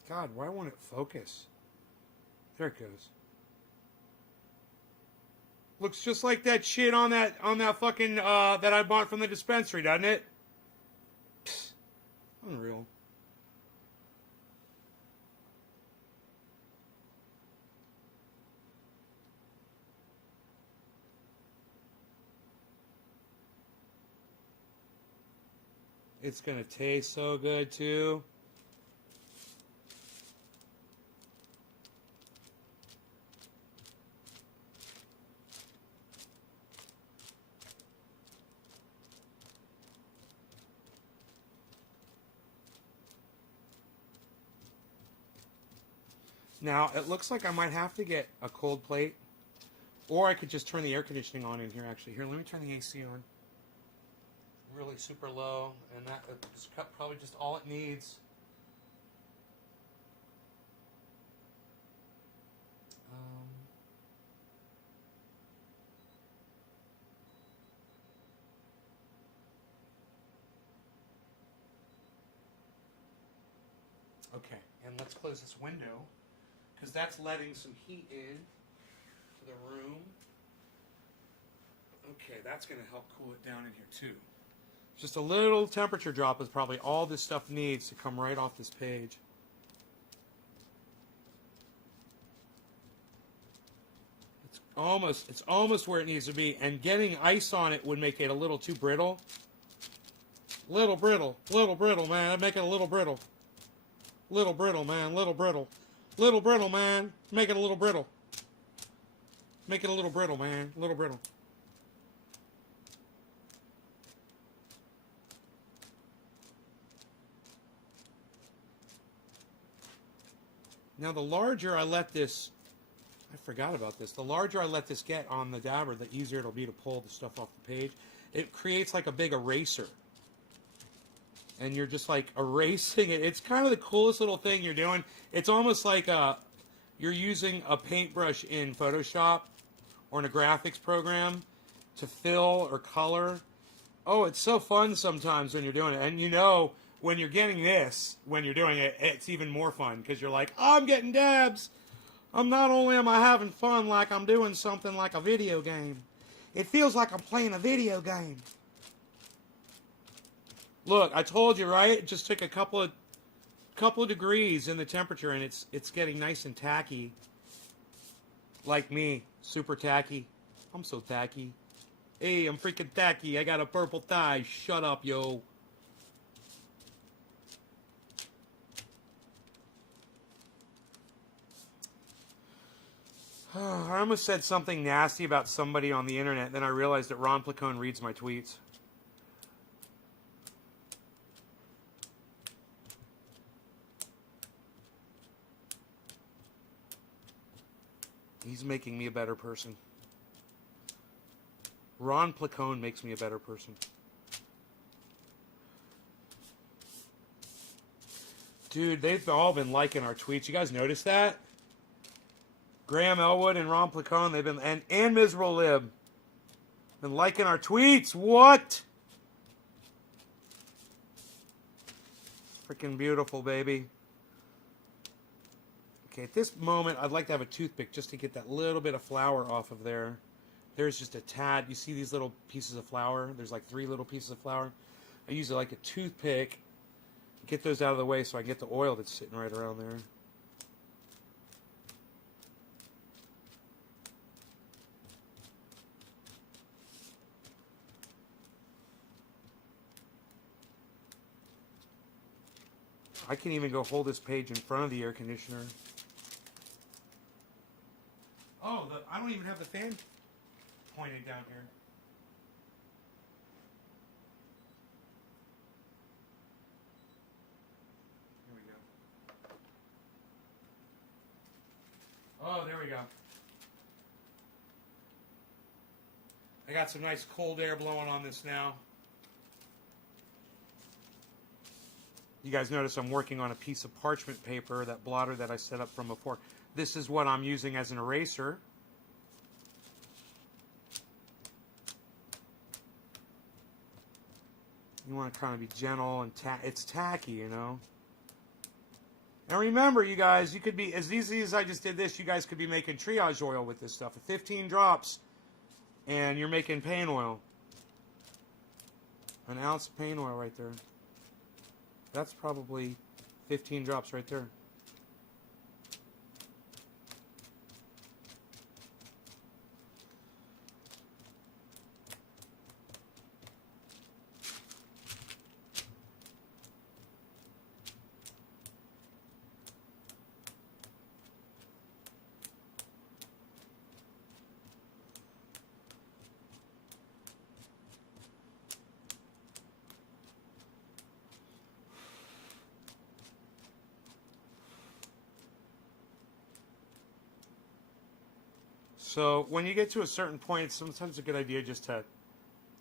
God, why won't it focus? There it goes. Looks just like that shit on that fucking that I bought from the dispensary, doesn't it? Psst. Unreal. It's gonna taste so good too. Now, it looks like I might have to get a cold plate. Or I could just turn the air conditioning on in here, actually. Here, let me turn the AC on. really super low, and that is probably just all it needs. Okay, and let's close this window because that's letting some heat in to the room. Okay, that's going to help cool it down in here too. Just a little temperature drop is probably all this stuff needs to come right off this page. It's almost where it needs to be, and getting ice on it would make it a little too brittle. Little brittle, man. I'd make it a little brittle. Little brittle, man. Little brittle. Little brittle, man. Make it a little brittle. Make it a little brittle, man. Little brittle. Now the larger I let this, I forgot about this, the larger I let this get on the dabber, the easier it'll be to pull the stuff off the page. It creates like a big eraser. And you're just like erasing it. It's kind of the coolest little thing you're doing. It's almost like you're using a paintbrush in Photoshop or in a graphics program to fill or color. Oh, it's so fun sometimes when you're doing it. And you know, when you're getting this, when you're doing it, it's even more fun because you're like, oh, I'm getting dabs. Not only am I having fun like I'm doing something like a video game. It feels like I'm playing a video game. Look, I told you, right? It just took a couple of degrees in the temperature, and it's getting nice and tacky. Like me, super tacky. I'm so tacky. Hey, I'm freaking tacky. I got a purple tie. Shut up, yo. I almost said something nasty about somebody on the internet, then I realized that Ron Placone reads my tweets. He's making me a better person. Ron Placone makes me a better person. Dude, they've all been liking our tweets. You guys notice that? Graham Elwood and Ron Placone, they've been, and Miserable Lib, been liking our tweets. What? It's freaking beautiful, baby. Okay, at this moment, I'd like to have a toothpick just to get that little bit of flour off of there. There's just a tad. You see these little pieces of flour? There's like 3 little pieces of flour. I use it like a toothpick. Get those out of the way so I can get the oil that's sitting right around there. I can even go hold this page in front of the air conditioner. Oh, I don't even have the fan pointed down here. Here we go. Oh, there we go. I got some nice cold air blowing on this now. You guys notice I'm working on a piece of parchment paper, that blotter that I set up from before. This is what I'm using as an eraser. You want to kind of be gentle and it's tacky, you know. And remember, you guys, you could be, as easy as I just did this, you guys could be making triage oil with this stuff. 15 drops, and you're making paint oil. An ounce of paint oil right there. That's probably 15 drops right there. So when you get to a certain point, it's sometimes a good idea just to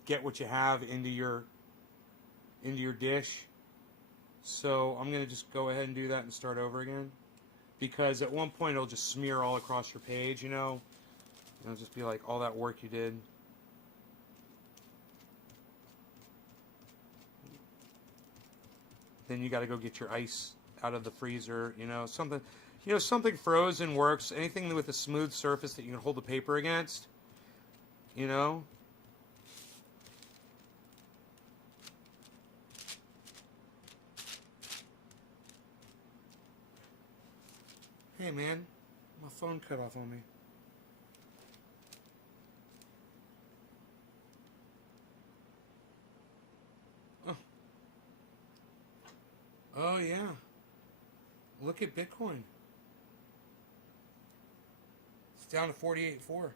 get what you have into your into your dish. So I'm going to just go ahead and do that and start over again. Because at one point it'll just smear all across your page, you know. It'll just be like all that work you did. Then you got to go get your ice out of the freezer, you know. Something frozen works. Anything with a smooth surface that you can hold the paper against, you know. Hey man, my phone cut off on me. Oh. Oh yeah. Look at Bitcoin. It's down to 48.4.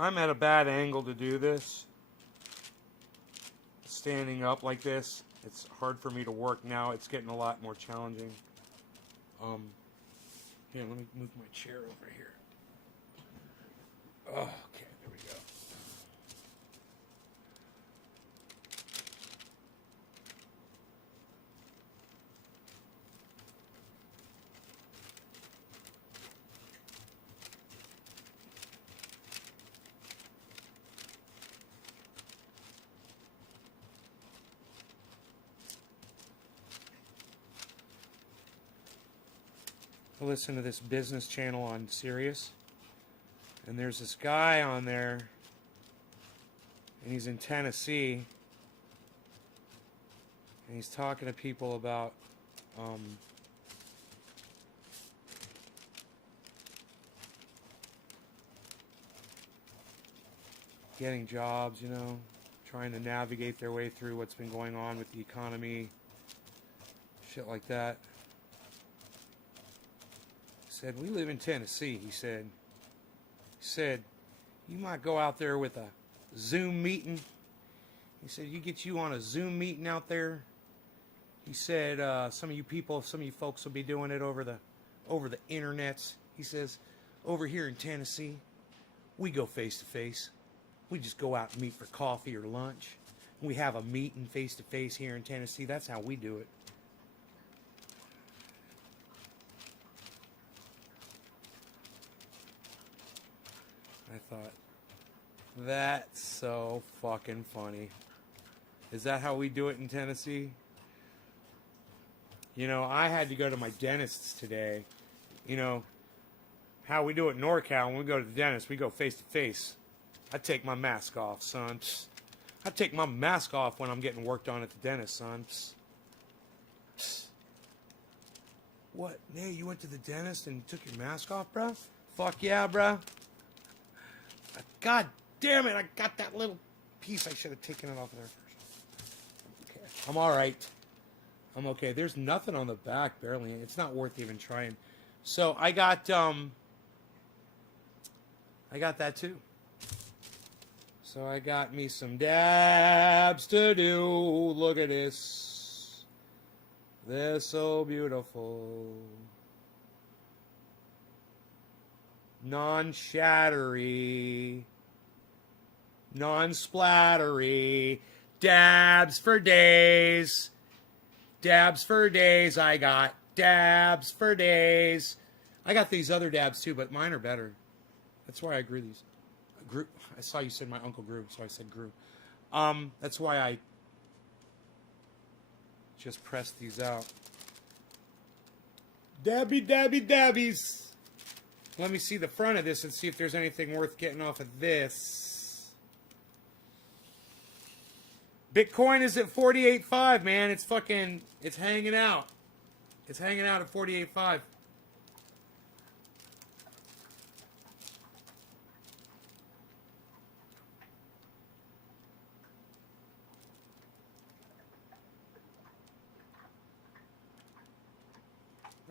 I'm at a bad angle to do this. Standing up like this, it's hard for me to work now. It's getting a lot more challenging. Here, let me move my chair over here. Oh, okay, there we go. I listen to this business channel on Sirius, and there's this guy on there, and he's in Tennessee, and he's talking to people about getting jobs, you know, trying to navigate their way through what's been going on with the economy, shit like that. Said, we live in Tennessee, he said, you might go out there with a Zoom meeting. He said, you get you on a Zoom meeting out there. He said, some of you folks will be doing it over the internets. He says, over here in Tennessee, we go face to face. We just go out and meet for coffee or lunch. We have a meeting face to face here in Tennessee. That's how we do it. I thought, that's so fucking funny. Is that how we do it in Tennessee? You know, I had to go to my dentist's today. You know, how we do it in NorCal, when we go to the dentist, we go face to face. I take my mask off, son. I take my mask off when I'm getting worked on at the dentist, son. What? Nay, you went to the dentist and took your mask off, bro? Fuck yeah, bro. God damn it, I got that little piece. I should have taken it off of there first. Okay. I'm alright. I'm okay. There's nothing on the back, barely. It's not worth even trying. So I got that too. So I got me some dabs to do. Look at this. They're so beautiful. Non-shattery. Non-splattery. Dabs for days. Dabs for days I got. Dabs for days. I got these other dabs too, but mine are better. That's why I grew these. I saw you said my uncle grew, so I said grew. That's why I just pressed these out. Dabby, dabby, dabbies. Let me see the front of this and see if there's anything worth getting off of this. Bitcoin is at 48.5, man. It's hanging out. It's hanging out at 48.5.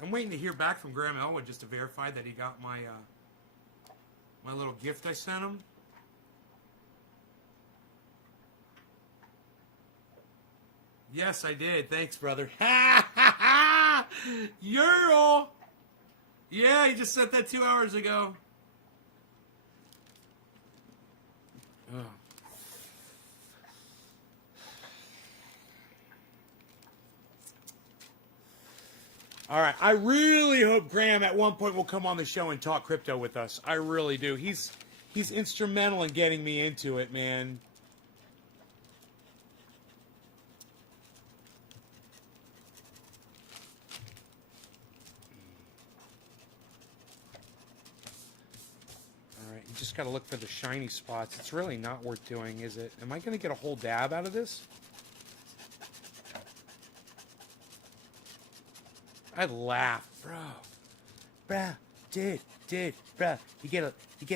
I'm waiting to hear back from Graham Elwood just to verify that he got my my little gift I sent him. Yes, I did. Thanks, brother. Ha ha ha! Euro. Yeah, he just sent that 2 hours ago. Oh. All right. I really hope Graham at one point will come on the show and talk crypto with us. I really do. He's instrumental in getting me into it, man. All right. You just got to look for the shiny spots. It's really not worth doing, is it? Am I going to get a whole dab out of this? I'd laugh, bro. Bruh, dude, bruh. You get a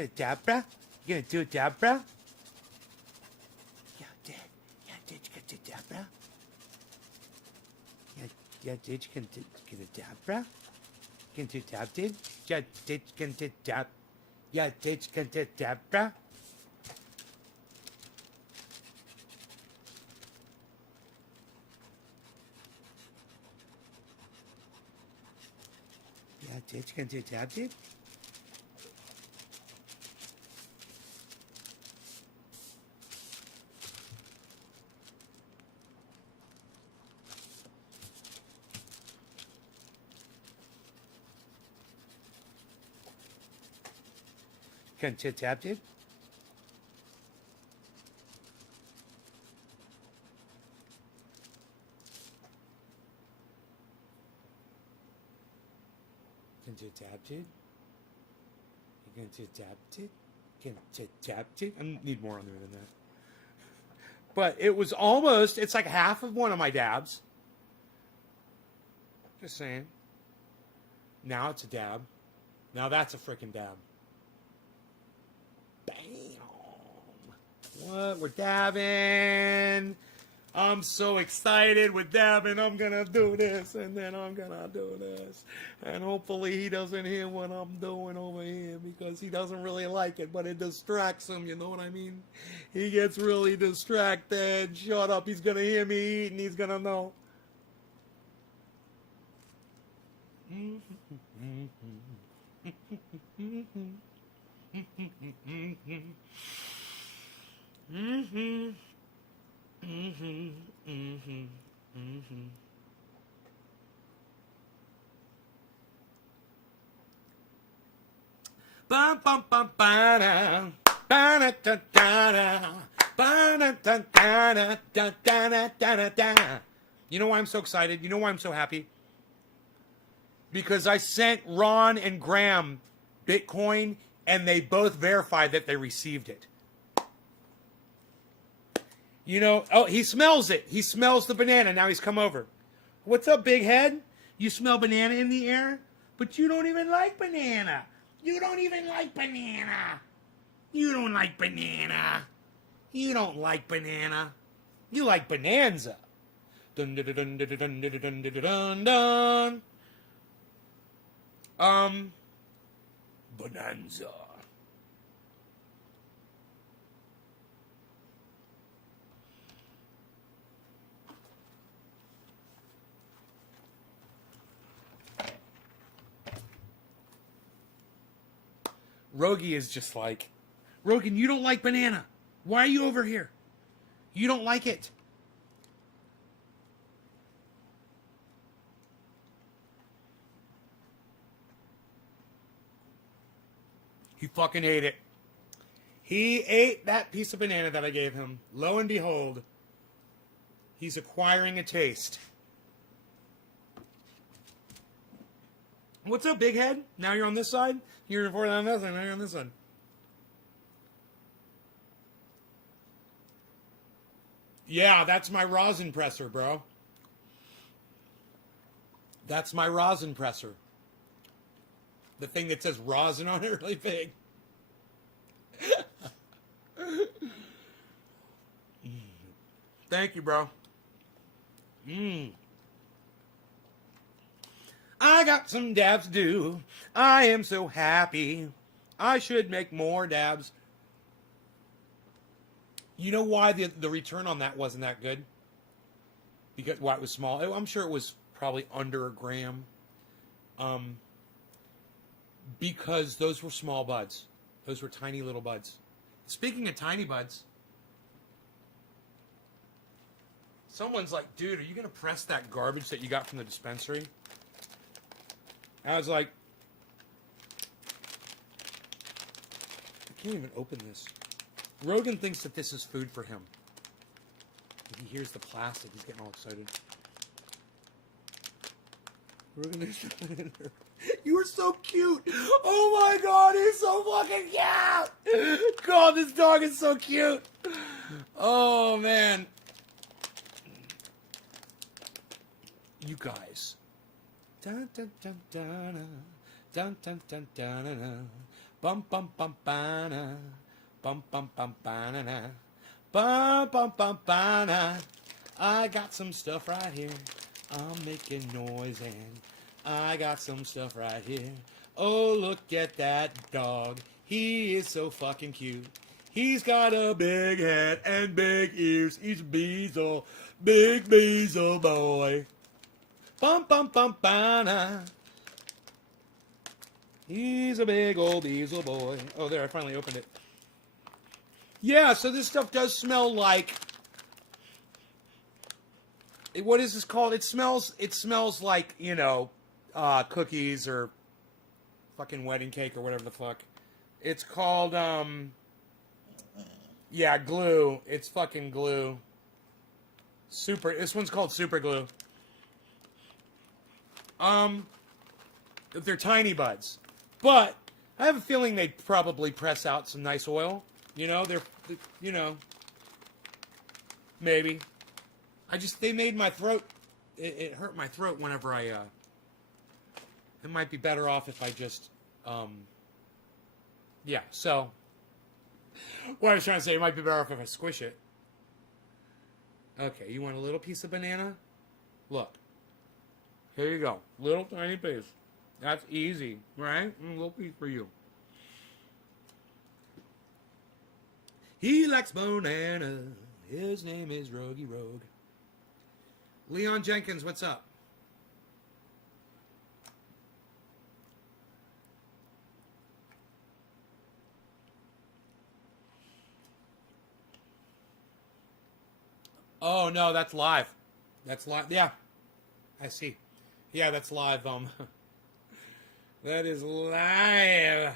dab, bruh? You gonna do a dab, bruh? Yeah, dude, you gonna do a dab, bruh? Yeah, dude, you gonna get a dab, bruh? You gonna do a dab, dude? Yeah, dude, you gonna do a dab? Yeah, dude, you gonna do a dab, bruh? Yeah, dude, you gonna do a dab, dude? Gonna do a dab, dude? Gonna do a dab, dude? You gonna do a dab, dude? Gonna do a dab, dude? I need more on there than that. But it was almost, it's like half of one of my dabs. Just saying. Now it's a dab. Now that's a freaking dab. Bam. What? We're dabbing. I'm so excited with dabbing. I'm going to do this, and then I'm going to do this. And hopefully he doesn't hear what I'm doing over here because he doesn't really like it, but it distracts him. You know what I mean? He gets really distracted. Shut up. He's going to hear me eat, and he's going to know. Bum bum bum ba da ba da da da ba da da da da da da da. You know why I'm so excited? You know why I'm so happy? Because I sent Ron and Graham Bitcoin, and they both verified that they received it. You know, oh, he smells it. He smells the banana. Now he's come over. What's up, big head? You smell banana in the air? But you don't even like banana. You don't even like banana. You don't like banana. You don't like banana. You like bonanza. Dun dun dun dun dun dun dun dun dun. Bonanza. Rogi is just like, Rogan, you don't like banana. Why are you over here? You don't like it. He fucking ate it. He ate that piece of banana that I gave him. Lo and behold, he's acquiring a taste. What's up, big head? Now you're on this side? You're reporting on this side, now you're on this side. Yeah, that's my rosin presser, bro. That's my rosin presser. The thing that says rosin on it really big. Thank you, bro. I I got some dabs to do. I am so happy. I should make more dabs. You know why the return on that wasn't that good? Because why it was small. I'm sure it was probably under a gram. Because those were small buds. Those were tiny little buds. Speaking of tiny buds, someone's like, dude, are you going to press that garbage that you got from the dispensary? I was like, I can't even open this. Rogan thinks that this is food for him. He hears the plastic. He's getting all excited. Rogan, you are so cute. Oh my God, he's so fucking cute. God, this dog is so cute. Oh man. You guys. Dun dun dun dun dun dun dun dun dun. Bum bum bum bana. Bum bum bum bana. Bum bum bum bana. I got some stuff right here. I'm making noise and I got some stuff right here. Oh, look at that dog. He is so fucking cute. He's got a big head and big ears. He's a Beezle, big Beezle boy. Bum bum bum bana. He's a big old Beezle boy. Oh, there, I finally opened it. Yeah, so this stuff does smell like... What is this called? It smells like, you know, cookies or fucking wedding cake or whatever the fuck. It's called, yeah, glue. It's fucking glue. This one's called super glue. They're tiny buds. But I have a feeling they'd probably press out some nice oil. You know, you know, maybe. They made my throat, it hurt my throat whenever it might be better off if I just, yeah, so, what I was trying to say, it might be better off if I squish it. Okay, you want a little piece of banana? Look, here you go, little tiny piece. That's easy, right? A little piece for you. He likes banana. His name is Rogie Rogue. Leon Jenkins, what's up? Oh, no, that's live. That's live. Yeah, I see. Yeah, that's live. That is live.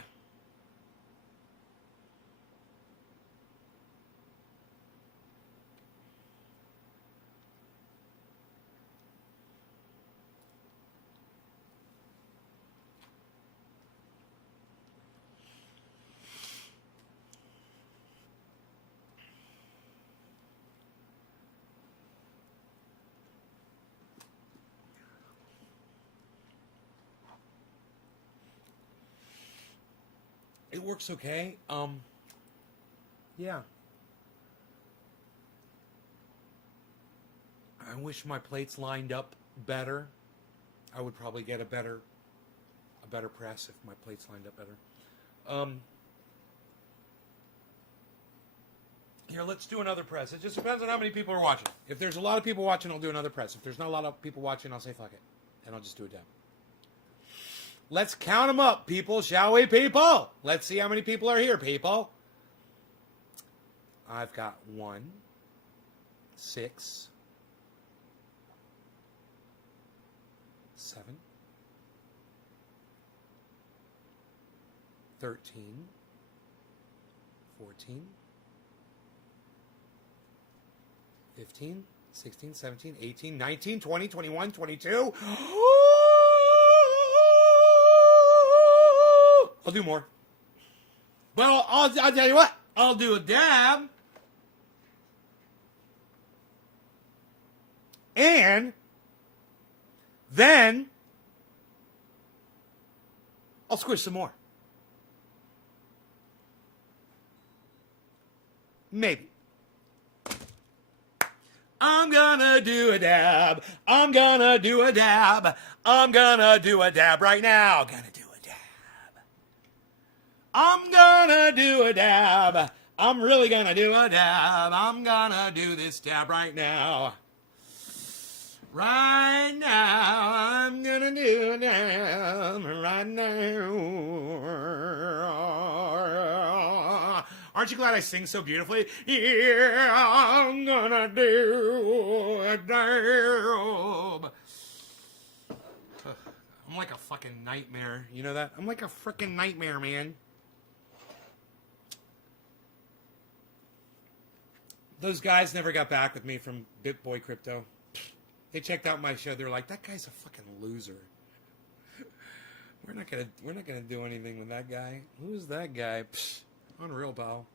It works okay. Yeah. I wish my plates lined up better. I would probably get a better press if my plates lined up better. Here, let's do another press. It just depends on how many people are watching. If there's a lot of people watching, I'll do another press. If there's not a lot of people watching, I'll say fuck it. And I'll just do a dab. Let's count them up, people, shall we, people? Let's see how many people are here, people. I've got 1, 6, 7, 13, 14, 15, 16, 17, 18, 19, 20, 21, 22. I'll do more. But I'll tell you what. I'll do a dab. And then I'll squish some more. Maybe. I'm gonna do a dab. I'm gonna do a dab. I'm gonna do a dab right now. Gonna do a dab. I'm gonna do a dab. I'm really gonna do a dab. I'm gonna do this dab right now. Right now, I'm gonna do a dab. Right now. Aren't you glad I sing so beautifully? Yeah, I'm gonna do a dab. I'm like a fucking nightmare. You know that? I'm like a freaking nightmare, man. Those guys never got back with me from BitBoy Crypto. They checked out my show. They're like, that guy's a fucking loser. We're not gonna do anything with that guy. Who's that guy? Psh, unreal, pal.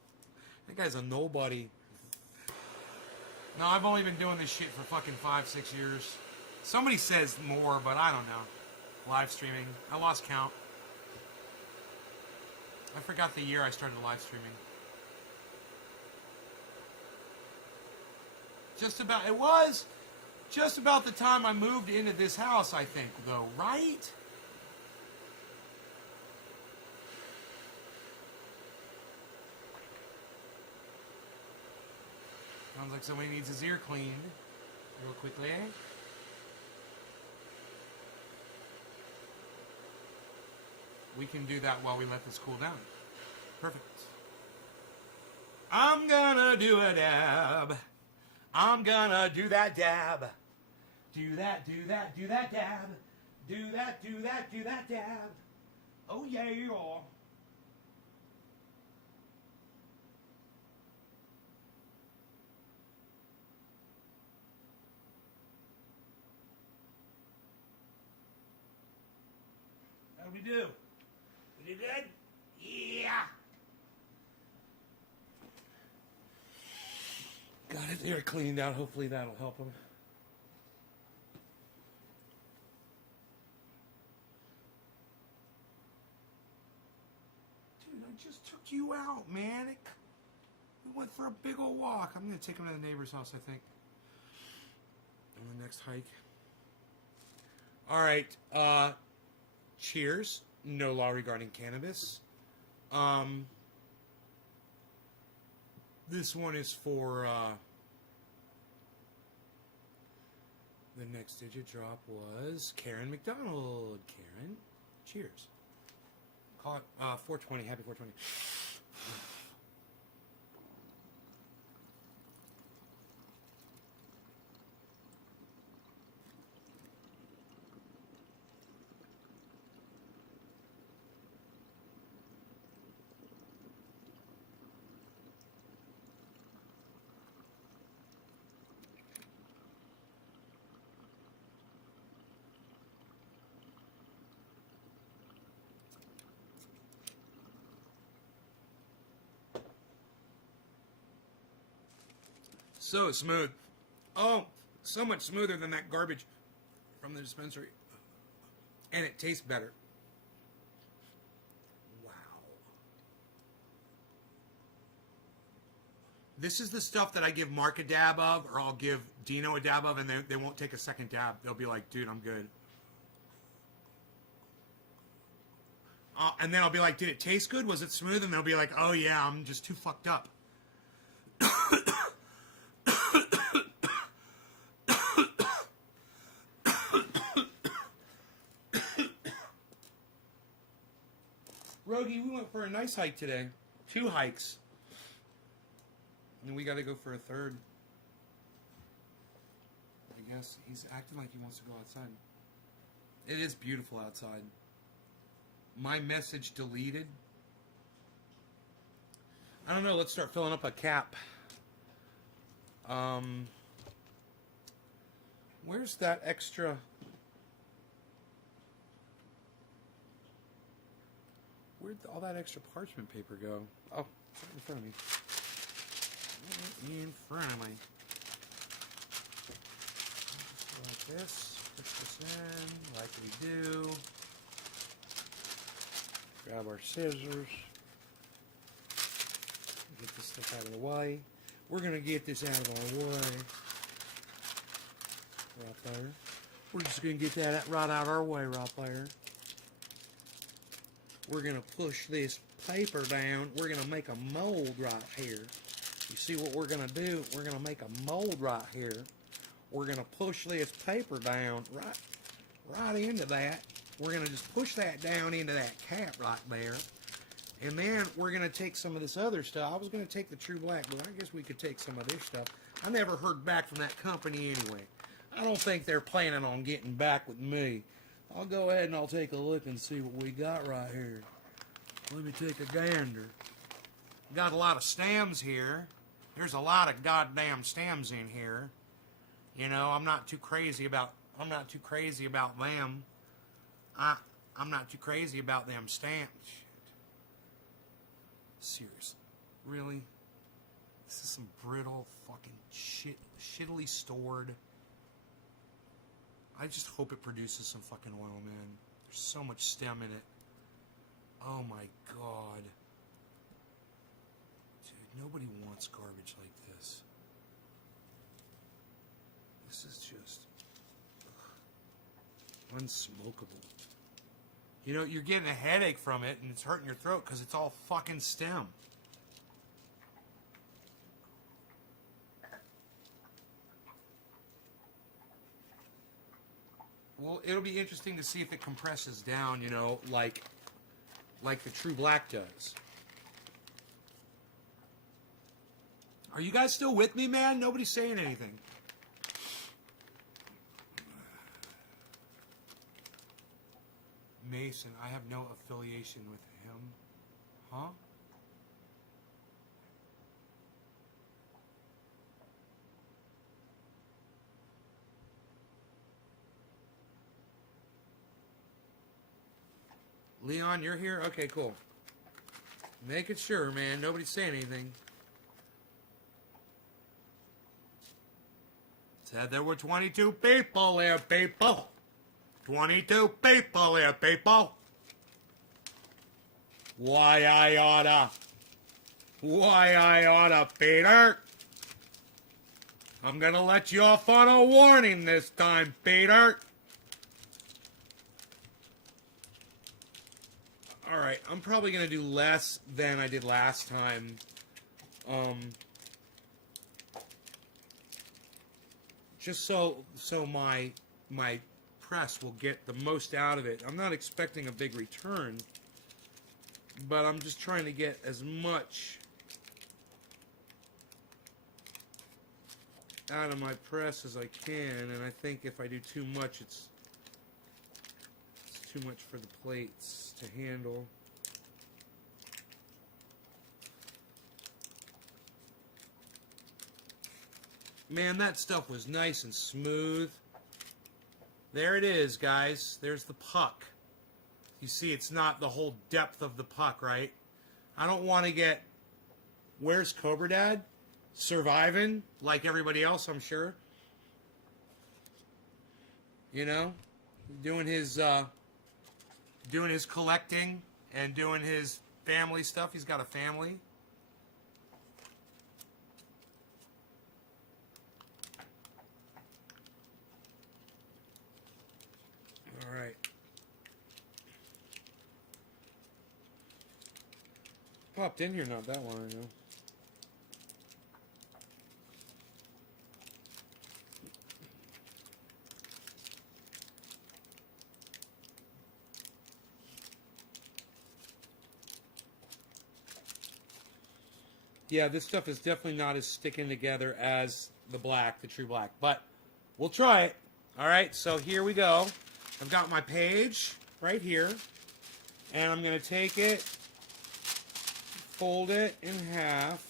That guy's a nobody. No, I've only been doing this shit for fucking 5-6 years. Somebody says more, but I don't know. Live streaming. I lost count. I forgot the year I started live streaming. It was just about the time I moved into this house, I think, though, right? Sounds like somebody needs his ear cleaned real quickly. We can do that while we let this cool down. Perfect. I'm gonna do a dab. I'm gonna do that dab. Do that, do that, do that dab. Do that, do that, do that dab. Oh yeah. How do we do? We do good? Yeah. Got his ear cleaned out. Hopefully that'll help him. Dude, I just took you out, man. We went for a big old walk. I'm going to take him to the neighbor's house, I think. On the next hike. All right. Cheers. No law regarding cannabis. This one is for, the next digit drop was Karen McDonald. Karen, cheers. Call it 420. Happy 420. So smooth. Oh, so much smoother than that garbage from the dispensary. And it tastes better. Wow. This is the stuff that I give Mark a dab of, or I'll give Dino a dab of, and they won't take a second dab. They'll be like, dude, I'm good. And then I'll be like, did it taste good? Was it smooth? And they'll be like, oh yeah, I'm just too fucked up. Rogie, we went for a nice hike today. 2 hikes. And we got to go for a third. I guess he's acting like he wants to go outside. It is beautiful outside. My message deleted. I don't know. Let's start filling up a cap. Where's that extra... Where'd all that extra parchment paper go? Oh, it's right in front of me. Right in front of me. Just like this. Put this in like we do. Grab our scissors. Get this stuff out of the way. We're going to get this out of our way. right there. We're just going to get that right out our way right there. We're going to push this paper down. We're going to make a mold right here. You see what we're going to do? We're going to make a mold right here. We're going to push this paper down right into that. We're going to just push that down into that cap right there. And then we're going to take some of this other stuff. I was going to take the True Black, but I guess we could take some of this stuff. I never heard back from that company anyway. I don't think they're planning on getting back with me. I'll go ahead and I'll take a look and see what we got right here. Let me take a gander. Got a lot of stems here. There's a lot of goddamn stems in here. You know, I'm not too crazy about them. I'm not too crazy about them stamps. Seriously. Really? This is some brittle fucking shit, shittily stored. I just hope it produces some fucking oil, man. There's so much stem in it. Oh my god. Dude, nobody wants garbage like this. This is just unsmokable. You know, you're getting a headache from it and it's hurting your throat because it's all fucking stem. Well, it'll be interesting to see if it compresses down, you know, like the True Black does. Are you guys still with me, man? Nobody's saying anything. Mason, I have no affiliation with him. Huh? Leon, you're here? Okay, cool. Making sure, man. Nobody's saying anything. Said there were 22 people there, people. 22 people here, people. Why I oughta, Peter. I'm gonna let you off on a warning this time, Peter. Alright, I'm probably gonna do less than I did last time. Just so my press will get the most out of it. I'm not expecting a big return, but I'm just trying to get as much out of my press as I can, and I think if I do too much, it's too much for the plates to handle. Man, that stuff was nice and smooth. There it is, guys. There's the puck. You see, it's not the whole depth of the puck, right? I don't want to get... Where's Cobra Dad? Surviving, like everybody else, I'm sure. You know? Doing his collecting and doing his family stuff. He's got a family. Alright. Popped in here not that long ago. Yeah, this stuff is definitely not as sticking together as the black, the True Black. But we'll try it. Alright, so here we go. I've got my page right here. And I'm going to take it, fold it in half.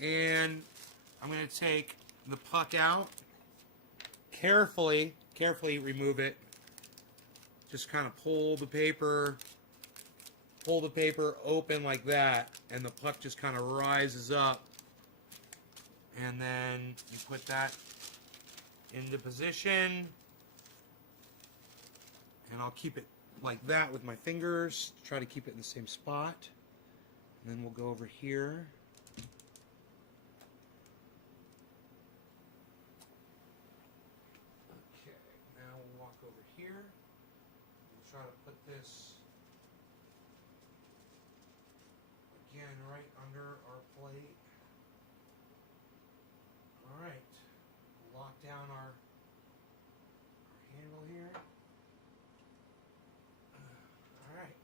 And I'm going to take the puck out. Carefully remove it. Just kind of pull the paper open like that, and the puck just kind of rises up. And then you put that into position, and I'll keep it like that with my fingers, try to keep it in the same spot. And then we'll go over here. Okay, now we'll walk over here. We'll try to put this again right under our plate. All right, lock down our handle here. All right.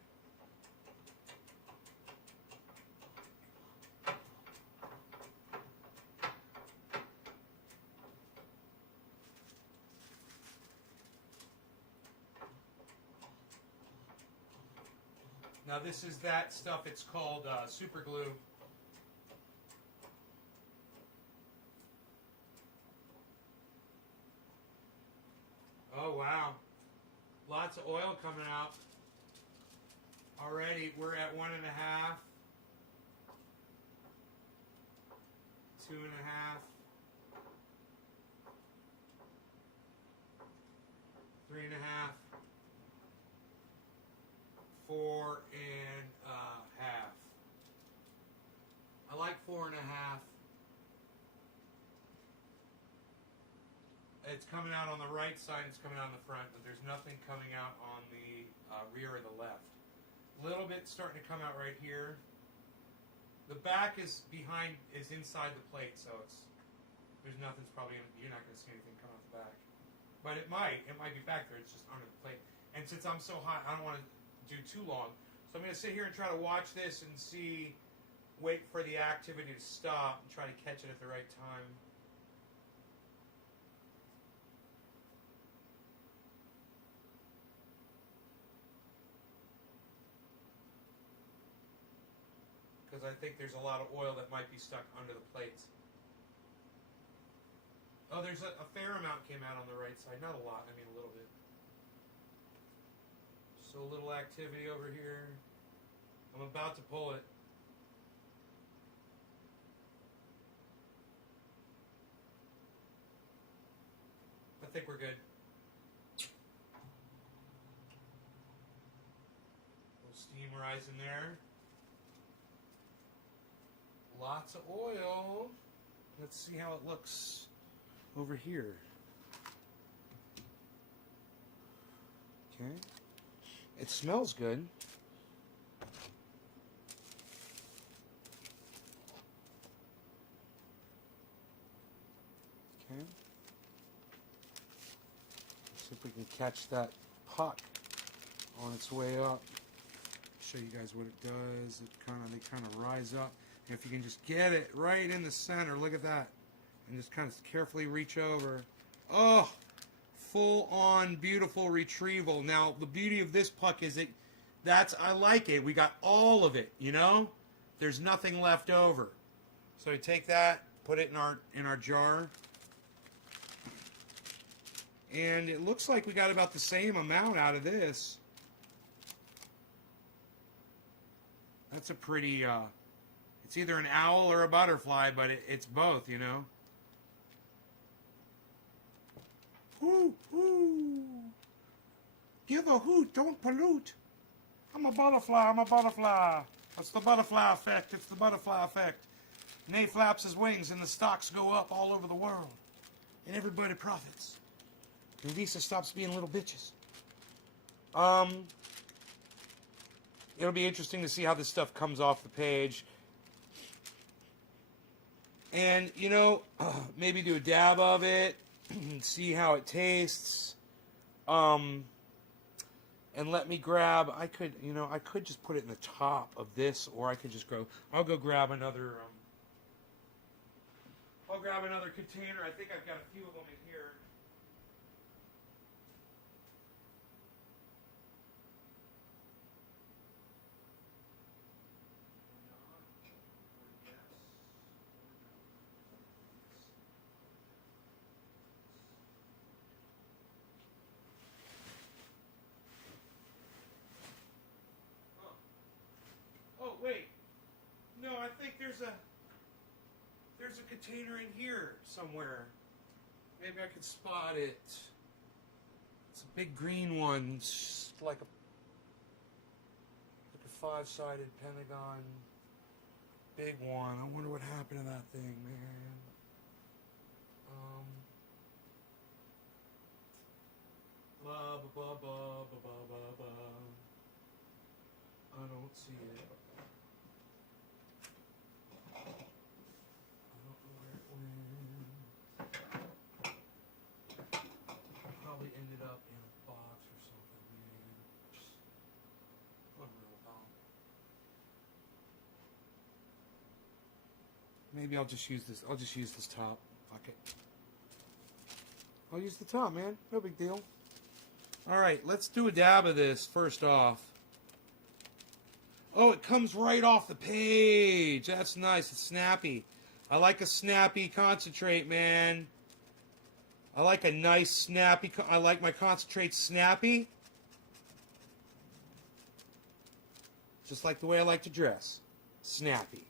Now this is that stuff, it's called super glue. Oh wow, lots of oil coming out. Already we're at 1.5, 2.5, 3.5, 4.5. I like 4.5. It's coming out on the right side, it's coming out on the front, but there's nothing coming out on the rear or the left. A little bit starting to come out right here. The back is behind, is inside the plate, so there's nothing's probably, you're not going to see anything come out the back. But it might be back there, it's just under the plate. And since I'm so hot, I don't want to do too long. So I'm going to sit here and try to watch this and see, wait for the activity to stop and try to catch it at the right time. Because I think there's a lot of oil that might be stuck under the plates. Oh, there's a fair amount came out on the right side. Not a lot, I mean a little bit. So a little activity over here. I'm about to pull it. I think we're good. A little steam rising there. Lots of oil. Let's see how it looks over here. Okay. It smells good. Okay. See if we can catch that puck on its way up. Show you guys what it does. They kind of rise up. And if you can just get it right in the center, look at that. And just kind of carefully reach over. Oh, full on beautiful retrieval. Now, the beauty of this puck is I like it. We got all of it, you know? There's nothing left over. So we take that, put it in our jar. And it looks like we got about the same amount out of this. That's a pretty, it's either an owl or a butterfly, but it's both, you know. Woo, woo. Give a hoot, don't pollute. I'm a butterfly, I'm a butterfly. It's the butterfly effect, it's the butterfly effect. Nay flaps his wings and the stocks go up all over the world. And everybody profits. And Visa stops being little bitches. It'll be interesting to see how this stuff comes off the page. And, you know, maybe do a dab of it, see how it tastes. And let me grab, I could just put it in the top of this, or I could just I'll go grab another, I'll grab another container. I think I've got a few of them in here. Wait, no, I think there's a container in here somewhere. Maybe I could spot it. It's a big green one. It's like 5-sided Pentagon. Big one. I wonder what happened to that thing, man. Blah, blah, blah, blah, blah, blah, blah. I don't see it. I don't know where it went. Probably ended up in a box or something, man. Unreal dumb. Maybe I'll just use this. I'll just use this top. Fuck it. I'll use the top, man. No big deal. All right, let's do a dab of this first off. Oh, it comes right off the page. That's nice. It's snappy. I like a snappy concentrate, man. I like a nice snappy. I like my concentrate snappy. Just like the way I like to dress. Snappy.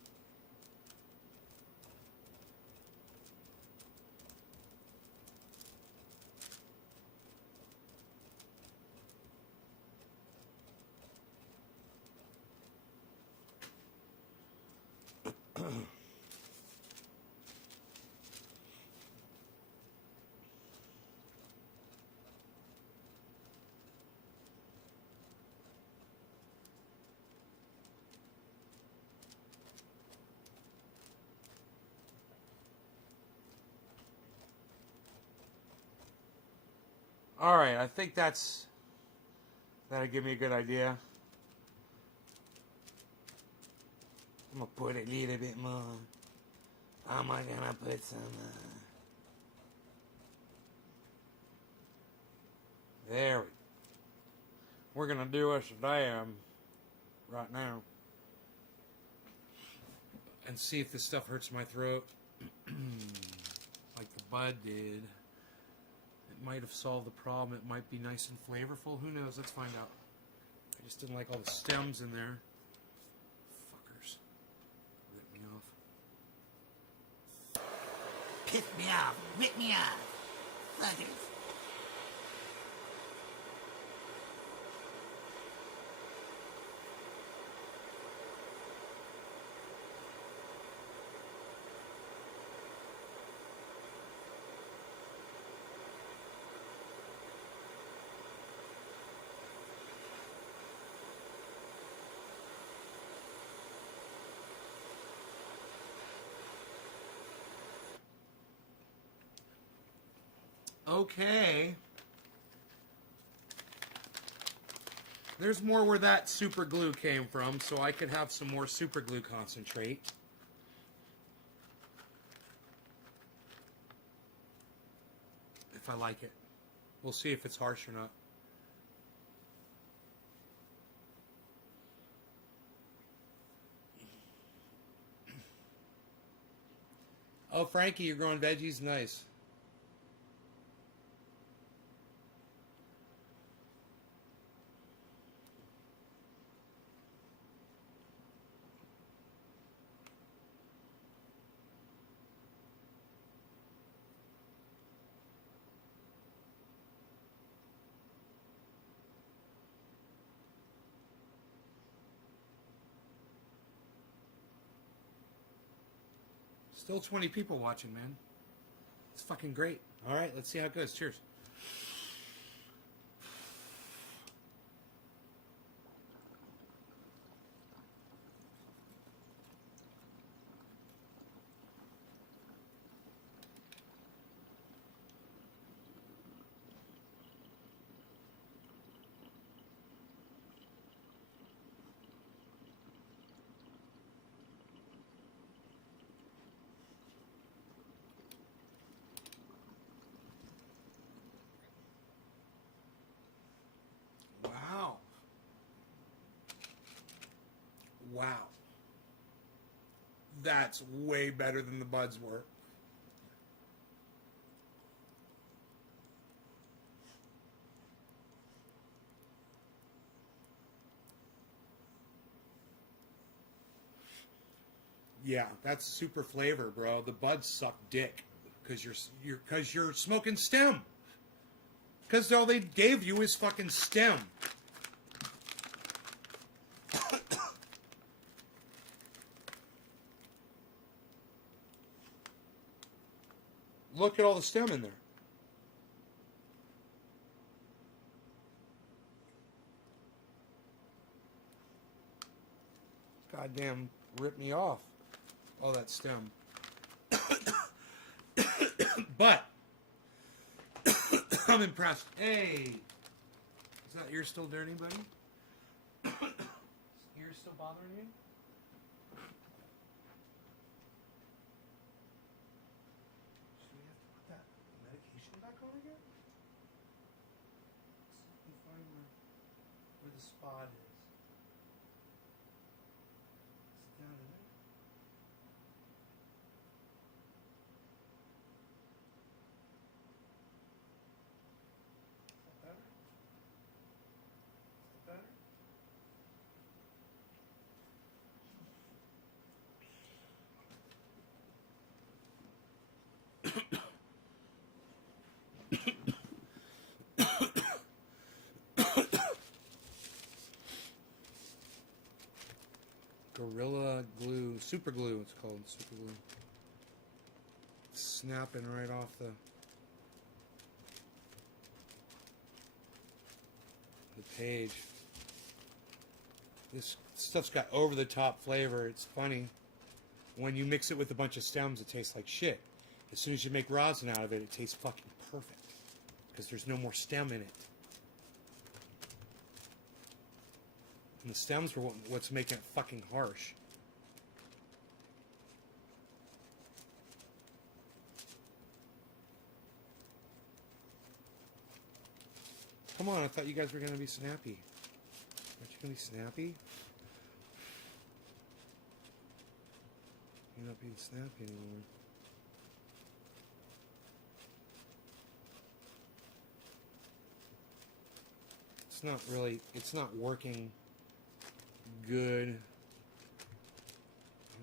All right, I think that'll give me a good idea. I'm gonna put a little bit more. I'm gonna put some. There we go. We're gonna do us a dab right now and see if this stuff hurts my throat like the bud did. It might have solved the problem. It might be nice and flavorful. Who knows? Let's find out. I just didn't like all the stems in there. Fuckers. Rip me off. Piss me off. Rip me off. Fuckers. Okay. There's more where that super glue came from, so I could have some more super glue concentrate. If I like it. We'll see if it's harsh or not. Oh, Frankie, you're growing veggies? Nice. Still 20 people watching, man. It's fucking great. All right, let's see how it goes. Cheers. Wow. Wow. That's way better than the buds were. Yeah, that's super flavor, bro. The buds suck dick because you're smoking stem. Because all they gave you is fucking stem. look at all the stem in there. Goddamn, rip me off. Oh, that stem. But I'm impressed. Hey, is that ear still dirty, buddy? Ear still bothering you? Should we have to put that medication back on again? Let me find where the spot is. Is it down in there? Is that better? Is that better? Gorilla Glue, Super Glue, it's called Super Glue. Snapping right off the page. This stuff's got over the top flavor. It's funny. When you mix it with a bunch of stems, it tastes like shit. As soon as you make rosin out of it, it tastes fucking perfect. Because there's no more stem in it. And the stems were what's making it fucking harsh. Come on, I thought you guys were going to be snappy. Aren't you going to be snappy? You're not being snappy anymore. It's not working good. I'm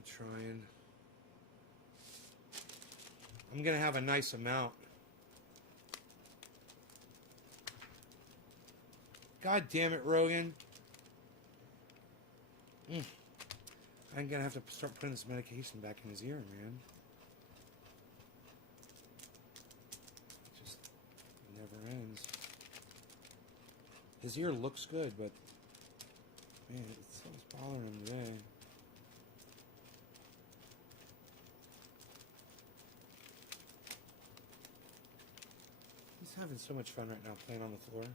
trying. I'm going to have a nice amount. God damn it, Rogan. I'm going to have to start putting this medication back in his ear, man. It just never ends. His ear looks good, but man, it's something's bothering him today. He's having so much fun right now playing on the floor.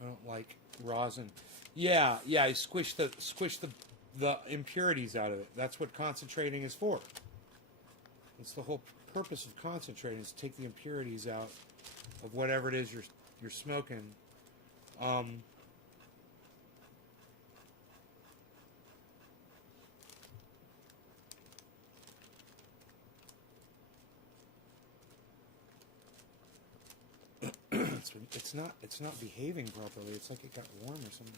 I don't like rosin. Yeah, I squish the impurities out of it. That's what concentrating is for. That's the whole purpose of concentrating, is to take the impurities out of whatever it is you're smoking. It's not behaving properly. It's like it got warm or something.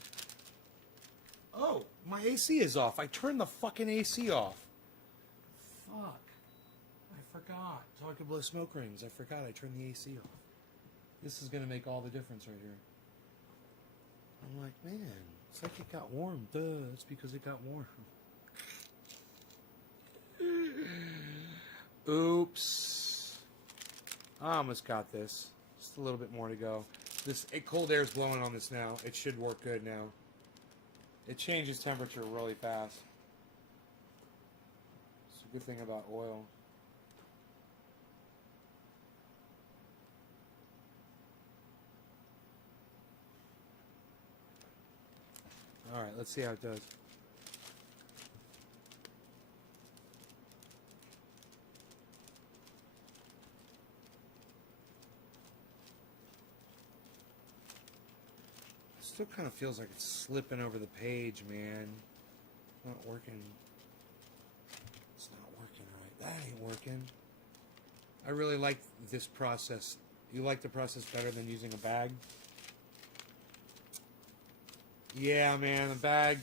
Oh, my AC is off. I turned the fucking AC off. Fuck. I forgot. So I could blow smoke rings. I forgot I turned the AC off. This is going to make all the difference right here. I'm like, man, it's like it got warm. Duh, it's because it got warm. Oops. I almost got this. Just a little bit more to go. This cold air is blowing on this now. It should work good now. It changes temperature really fast. It's a good thing about oil. Alright, let's see how it does. Still kind of feels like it's slipping over the page, man. It's not working. It's not working right. That ain't working. I really like this process. You like the process better than using a bag? Yeah, man, the bag,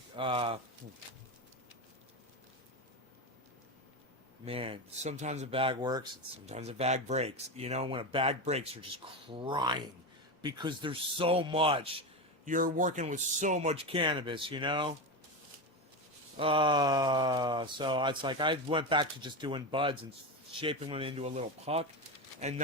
Man, sometimes a bag works, sometimes a bag breaks. You know, when a bag breaks, you're just crying because there's so much. You're working with so much cannabis, you know? So it's like I went back to just doing buds and shaping them into a little puck and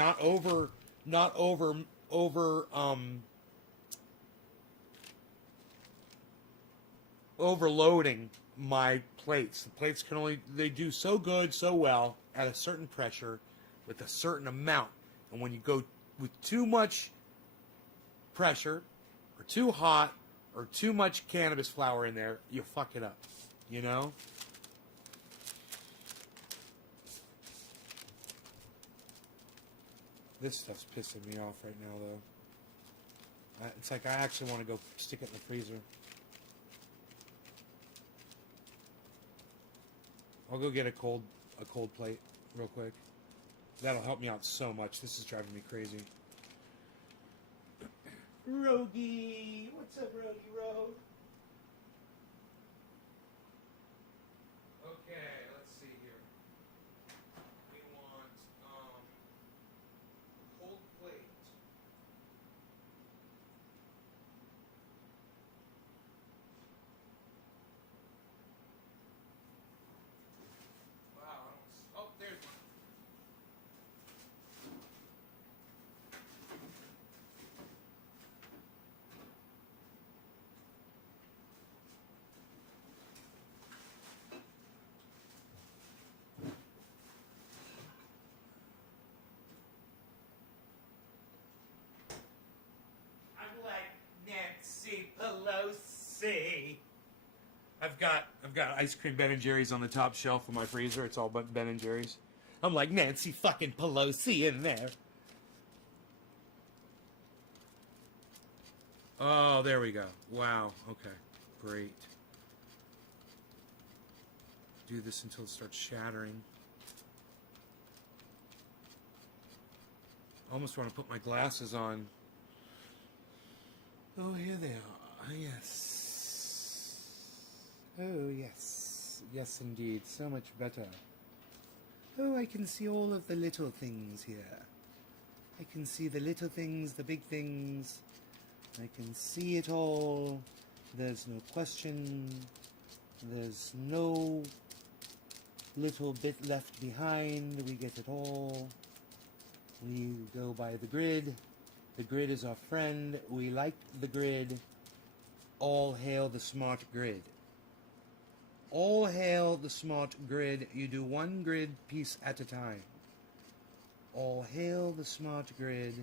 overloading my plates. The plates can only they do so good, so well at a certain pressure with a certain amount. And when you go with too much pressure or too hot or too much cannabis flower in there, you fuck it up. You know? This stuff's pissing me off right now though. It's like I actually want to go stick it in the freezer. I'll go get a cold plate real quick. That'll help me out so much. This is driving me crazy. Rogie, what's up, Rogie Rogue? Okay, let's see here. We want cold plate. Wow, oh, there's one. I'm like Nancy Pelosi. I've got ice cream Ben and Jerry's on the top shelf of my freezer. It's all but Ben and Jerry's. I'm like Nancy fucking Pelosi in there. Oh, there we go. Wow. Okay. Great. Do this until it starts shattering. I almost want to put my glasses on. Oh, here they are. Yes. Oh, yes. Yes, indeed. So much better. Oh, I can see all of the little things here. I can see the little things, the big things. I can see it all. There's no question. There's no little bit left behind. We get it all. We go by the grid. The grid is our friend. We like the grid. All hail the smart grid. All hail the smart grid. You do one grid piece at a time. All hail the smart grid.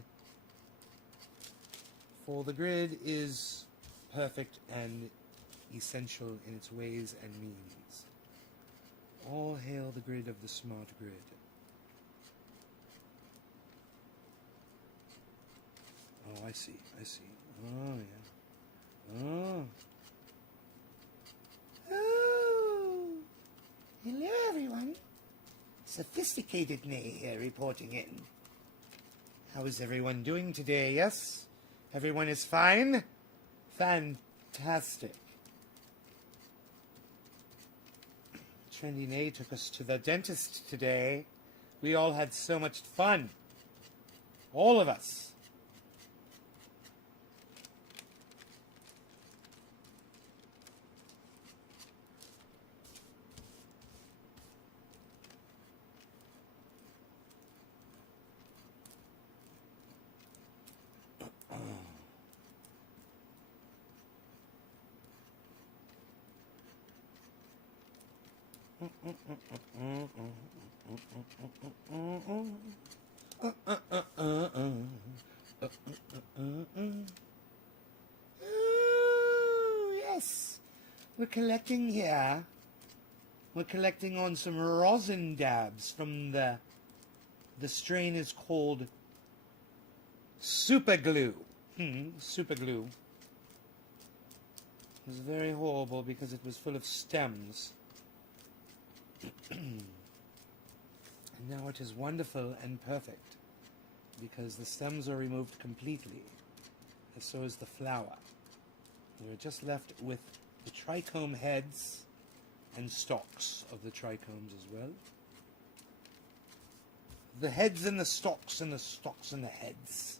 For the grid is perfect and essential in its ways and means. All hail the grid of the smart grid. Oh, I see. Oh, yeah. Oh. Oh. Hello, everyone. Sophisticated Nay here reporting in. How is everyone doing today, yes? Everyone is fine? Fantastic. Trendy Nay took us to the dentist today. We all had so much fun. All of us. Oh, yes. We're collecting here. We're collecting on some rosin dabs from the strain is called Super Glue. Super Glue. It was very horrible because it was full of stems. And now it is wonderful and perfect because the stems are removed completely, and so is the flower. We're just left with the trichome heads and stalks of the trichomes as well. The heads and the stalks and the stalks and the heads.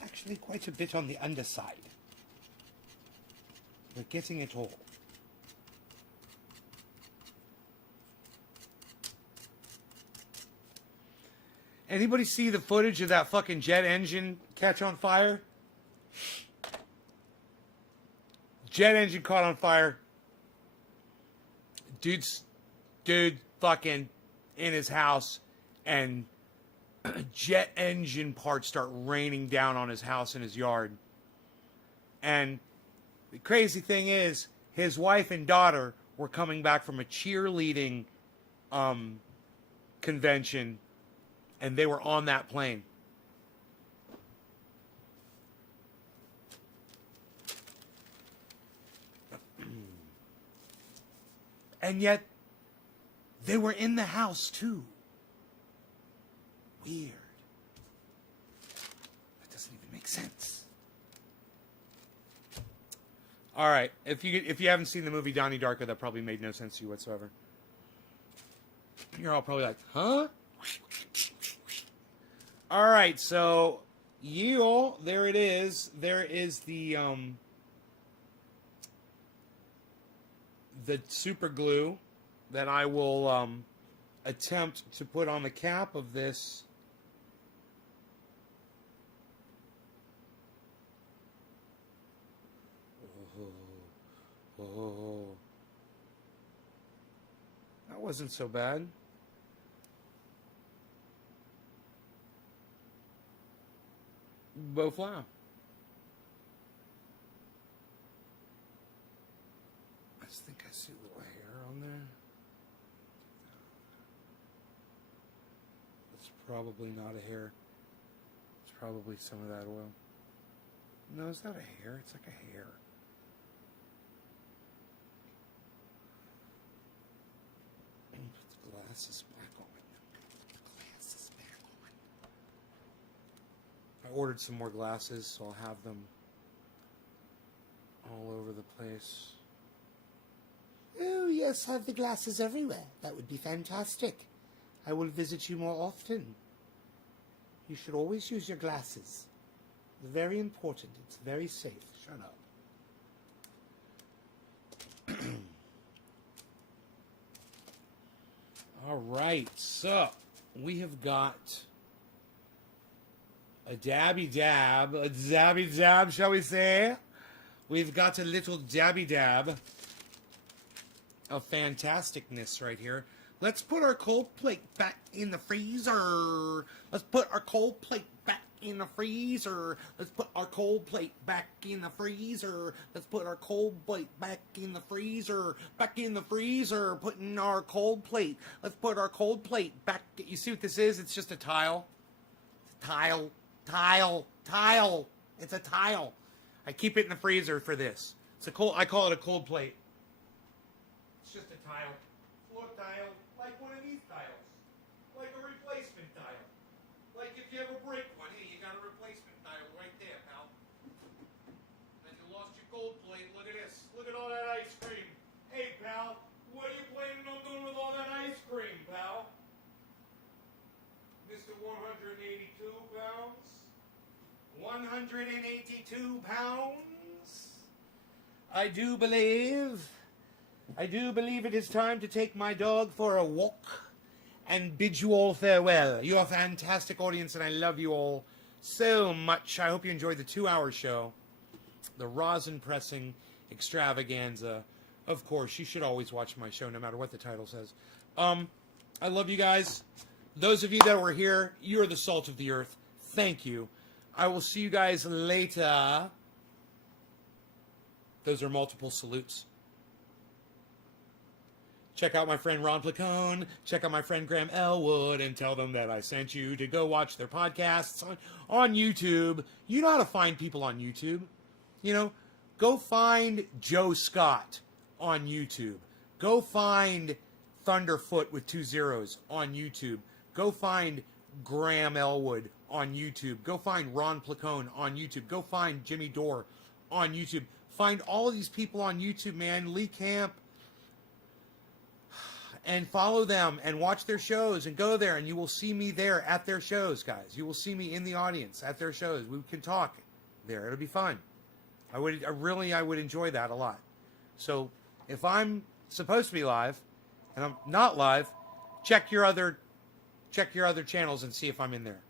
Actually, quite a bit on the underside. We're getting it all. Anybody see the footage of that fucking jet engine catch on fire? Jet engine caught on fire. Dude fucking in his house, and jet engine parts start raining down on his house and his yard. And the crazy thing is, his wife and daughter were coming back from a cheerleading convention, and they were on that plane. And yet, they were in the house too. Weird. That doesn't even make sense. All right, if you haven't seen the movie Donnie Darko, that probably made no sense to you whatsoever. You're all probably like, huh? All right, so there it is. There is the super glue that I will attempt to put on the cap of this. Oh, that wasn't so bad. Both laugh. I just think I see a little hair on there. It's probably not a hair. It's probably some of that oil. No, it's not a hair. It's like a hair. Put the glasses back on. Glasses back on. I ordered some more glasses, so I'll have them all over the place. Oh, yes, have the glasses everywhere. That would be fantastic. I will visit you more often. You should always use your glasses. It's very important. It's very safe. Shut up. All right, so we have got a dabby dab, a zabby dab, shall we say? We've got a little dabby dab of fantasticness right here. Let's put our cold plate back in the freezer. Let's put our cold plate back in the freezer. Let's put our cold plate back in the freezer. Let's put our cold plate back in the freezer. Back in the freezer. Putting our cold plate. Let's put our cold plate back. You see what this is? It's just a tile. Tile. Tile. Tile. It's a tile. I keep it in the freezer for this. It's a cold. I call it a cold plate. It's just a tile. Floor tile. Like one of these tiles. Like a replacement tile. Like if you ever break one, hey, you got a replacement tile right there, pal. Then you lost your gold plate. Look at this. Look at all that ice cream. Hey, pal, what are you planning on doing with all that ice cream, pal? Mr. 182 pounds? 182 pounds? I do believe it is time to take my dog for a walk and bid you all farewell. You're a fantastic audience, and I love you all so much. I hope you enjoyed the 2-hour show. The rosin pressing extravaganza. Of course, you should always watch my show no matter what the title says. I love you guys. Those of you that were here, you're the salt of the earth. Thank you. I will see you guys later. Those are multiple salutes. Check out my friend Ron Placone. Check out my friend Graham Elwood and tell them that I sent you to go watch their podcasts on YouTube. You know how to find people on YouTube. You know, go find Joe Scott on YouTube. Go find Thunderfoot with 2 zeros on YouTube. Go find Graham Elwood on YouTube. Go find Ron Placone on YouTube. Go find Jimmy Dore on YouTube. Find all of these people on YouTube, man. Lee Camp. And follow them and watch their shows and go there, and you will see me there at their shows, guys. You will see me in the audience at their shows. We can talk there. It'll be fun. I would enjoy that a lot. So if I'm supposed to be live and I'm not live, check your other channels and see if I'm in there.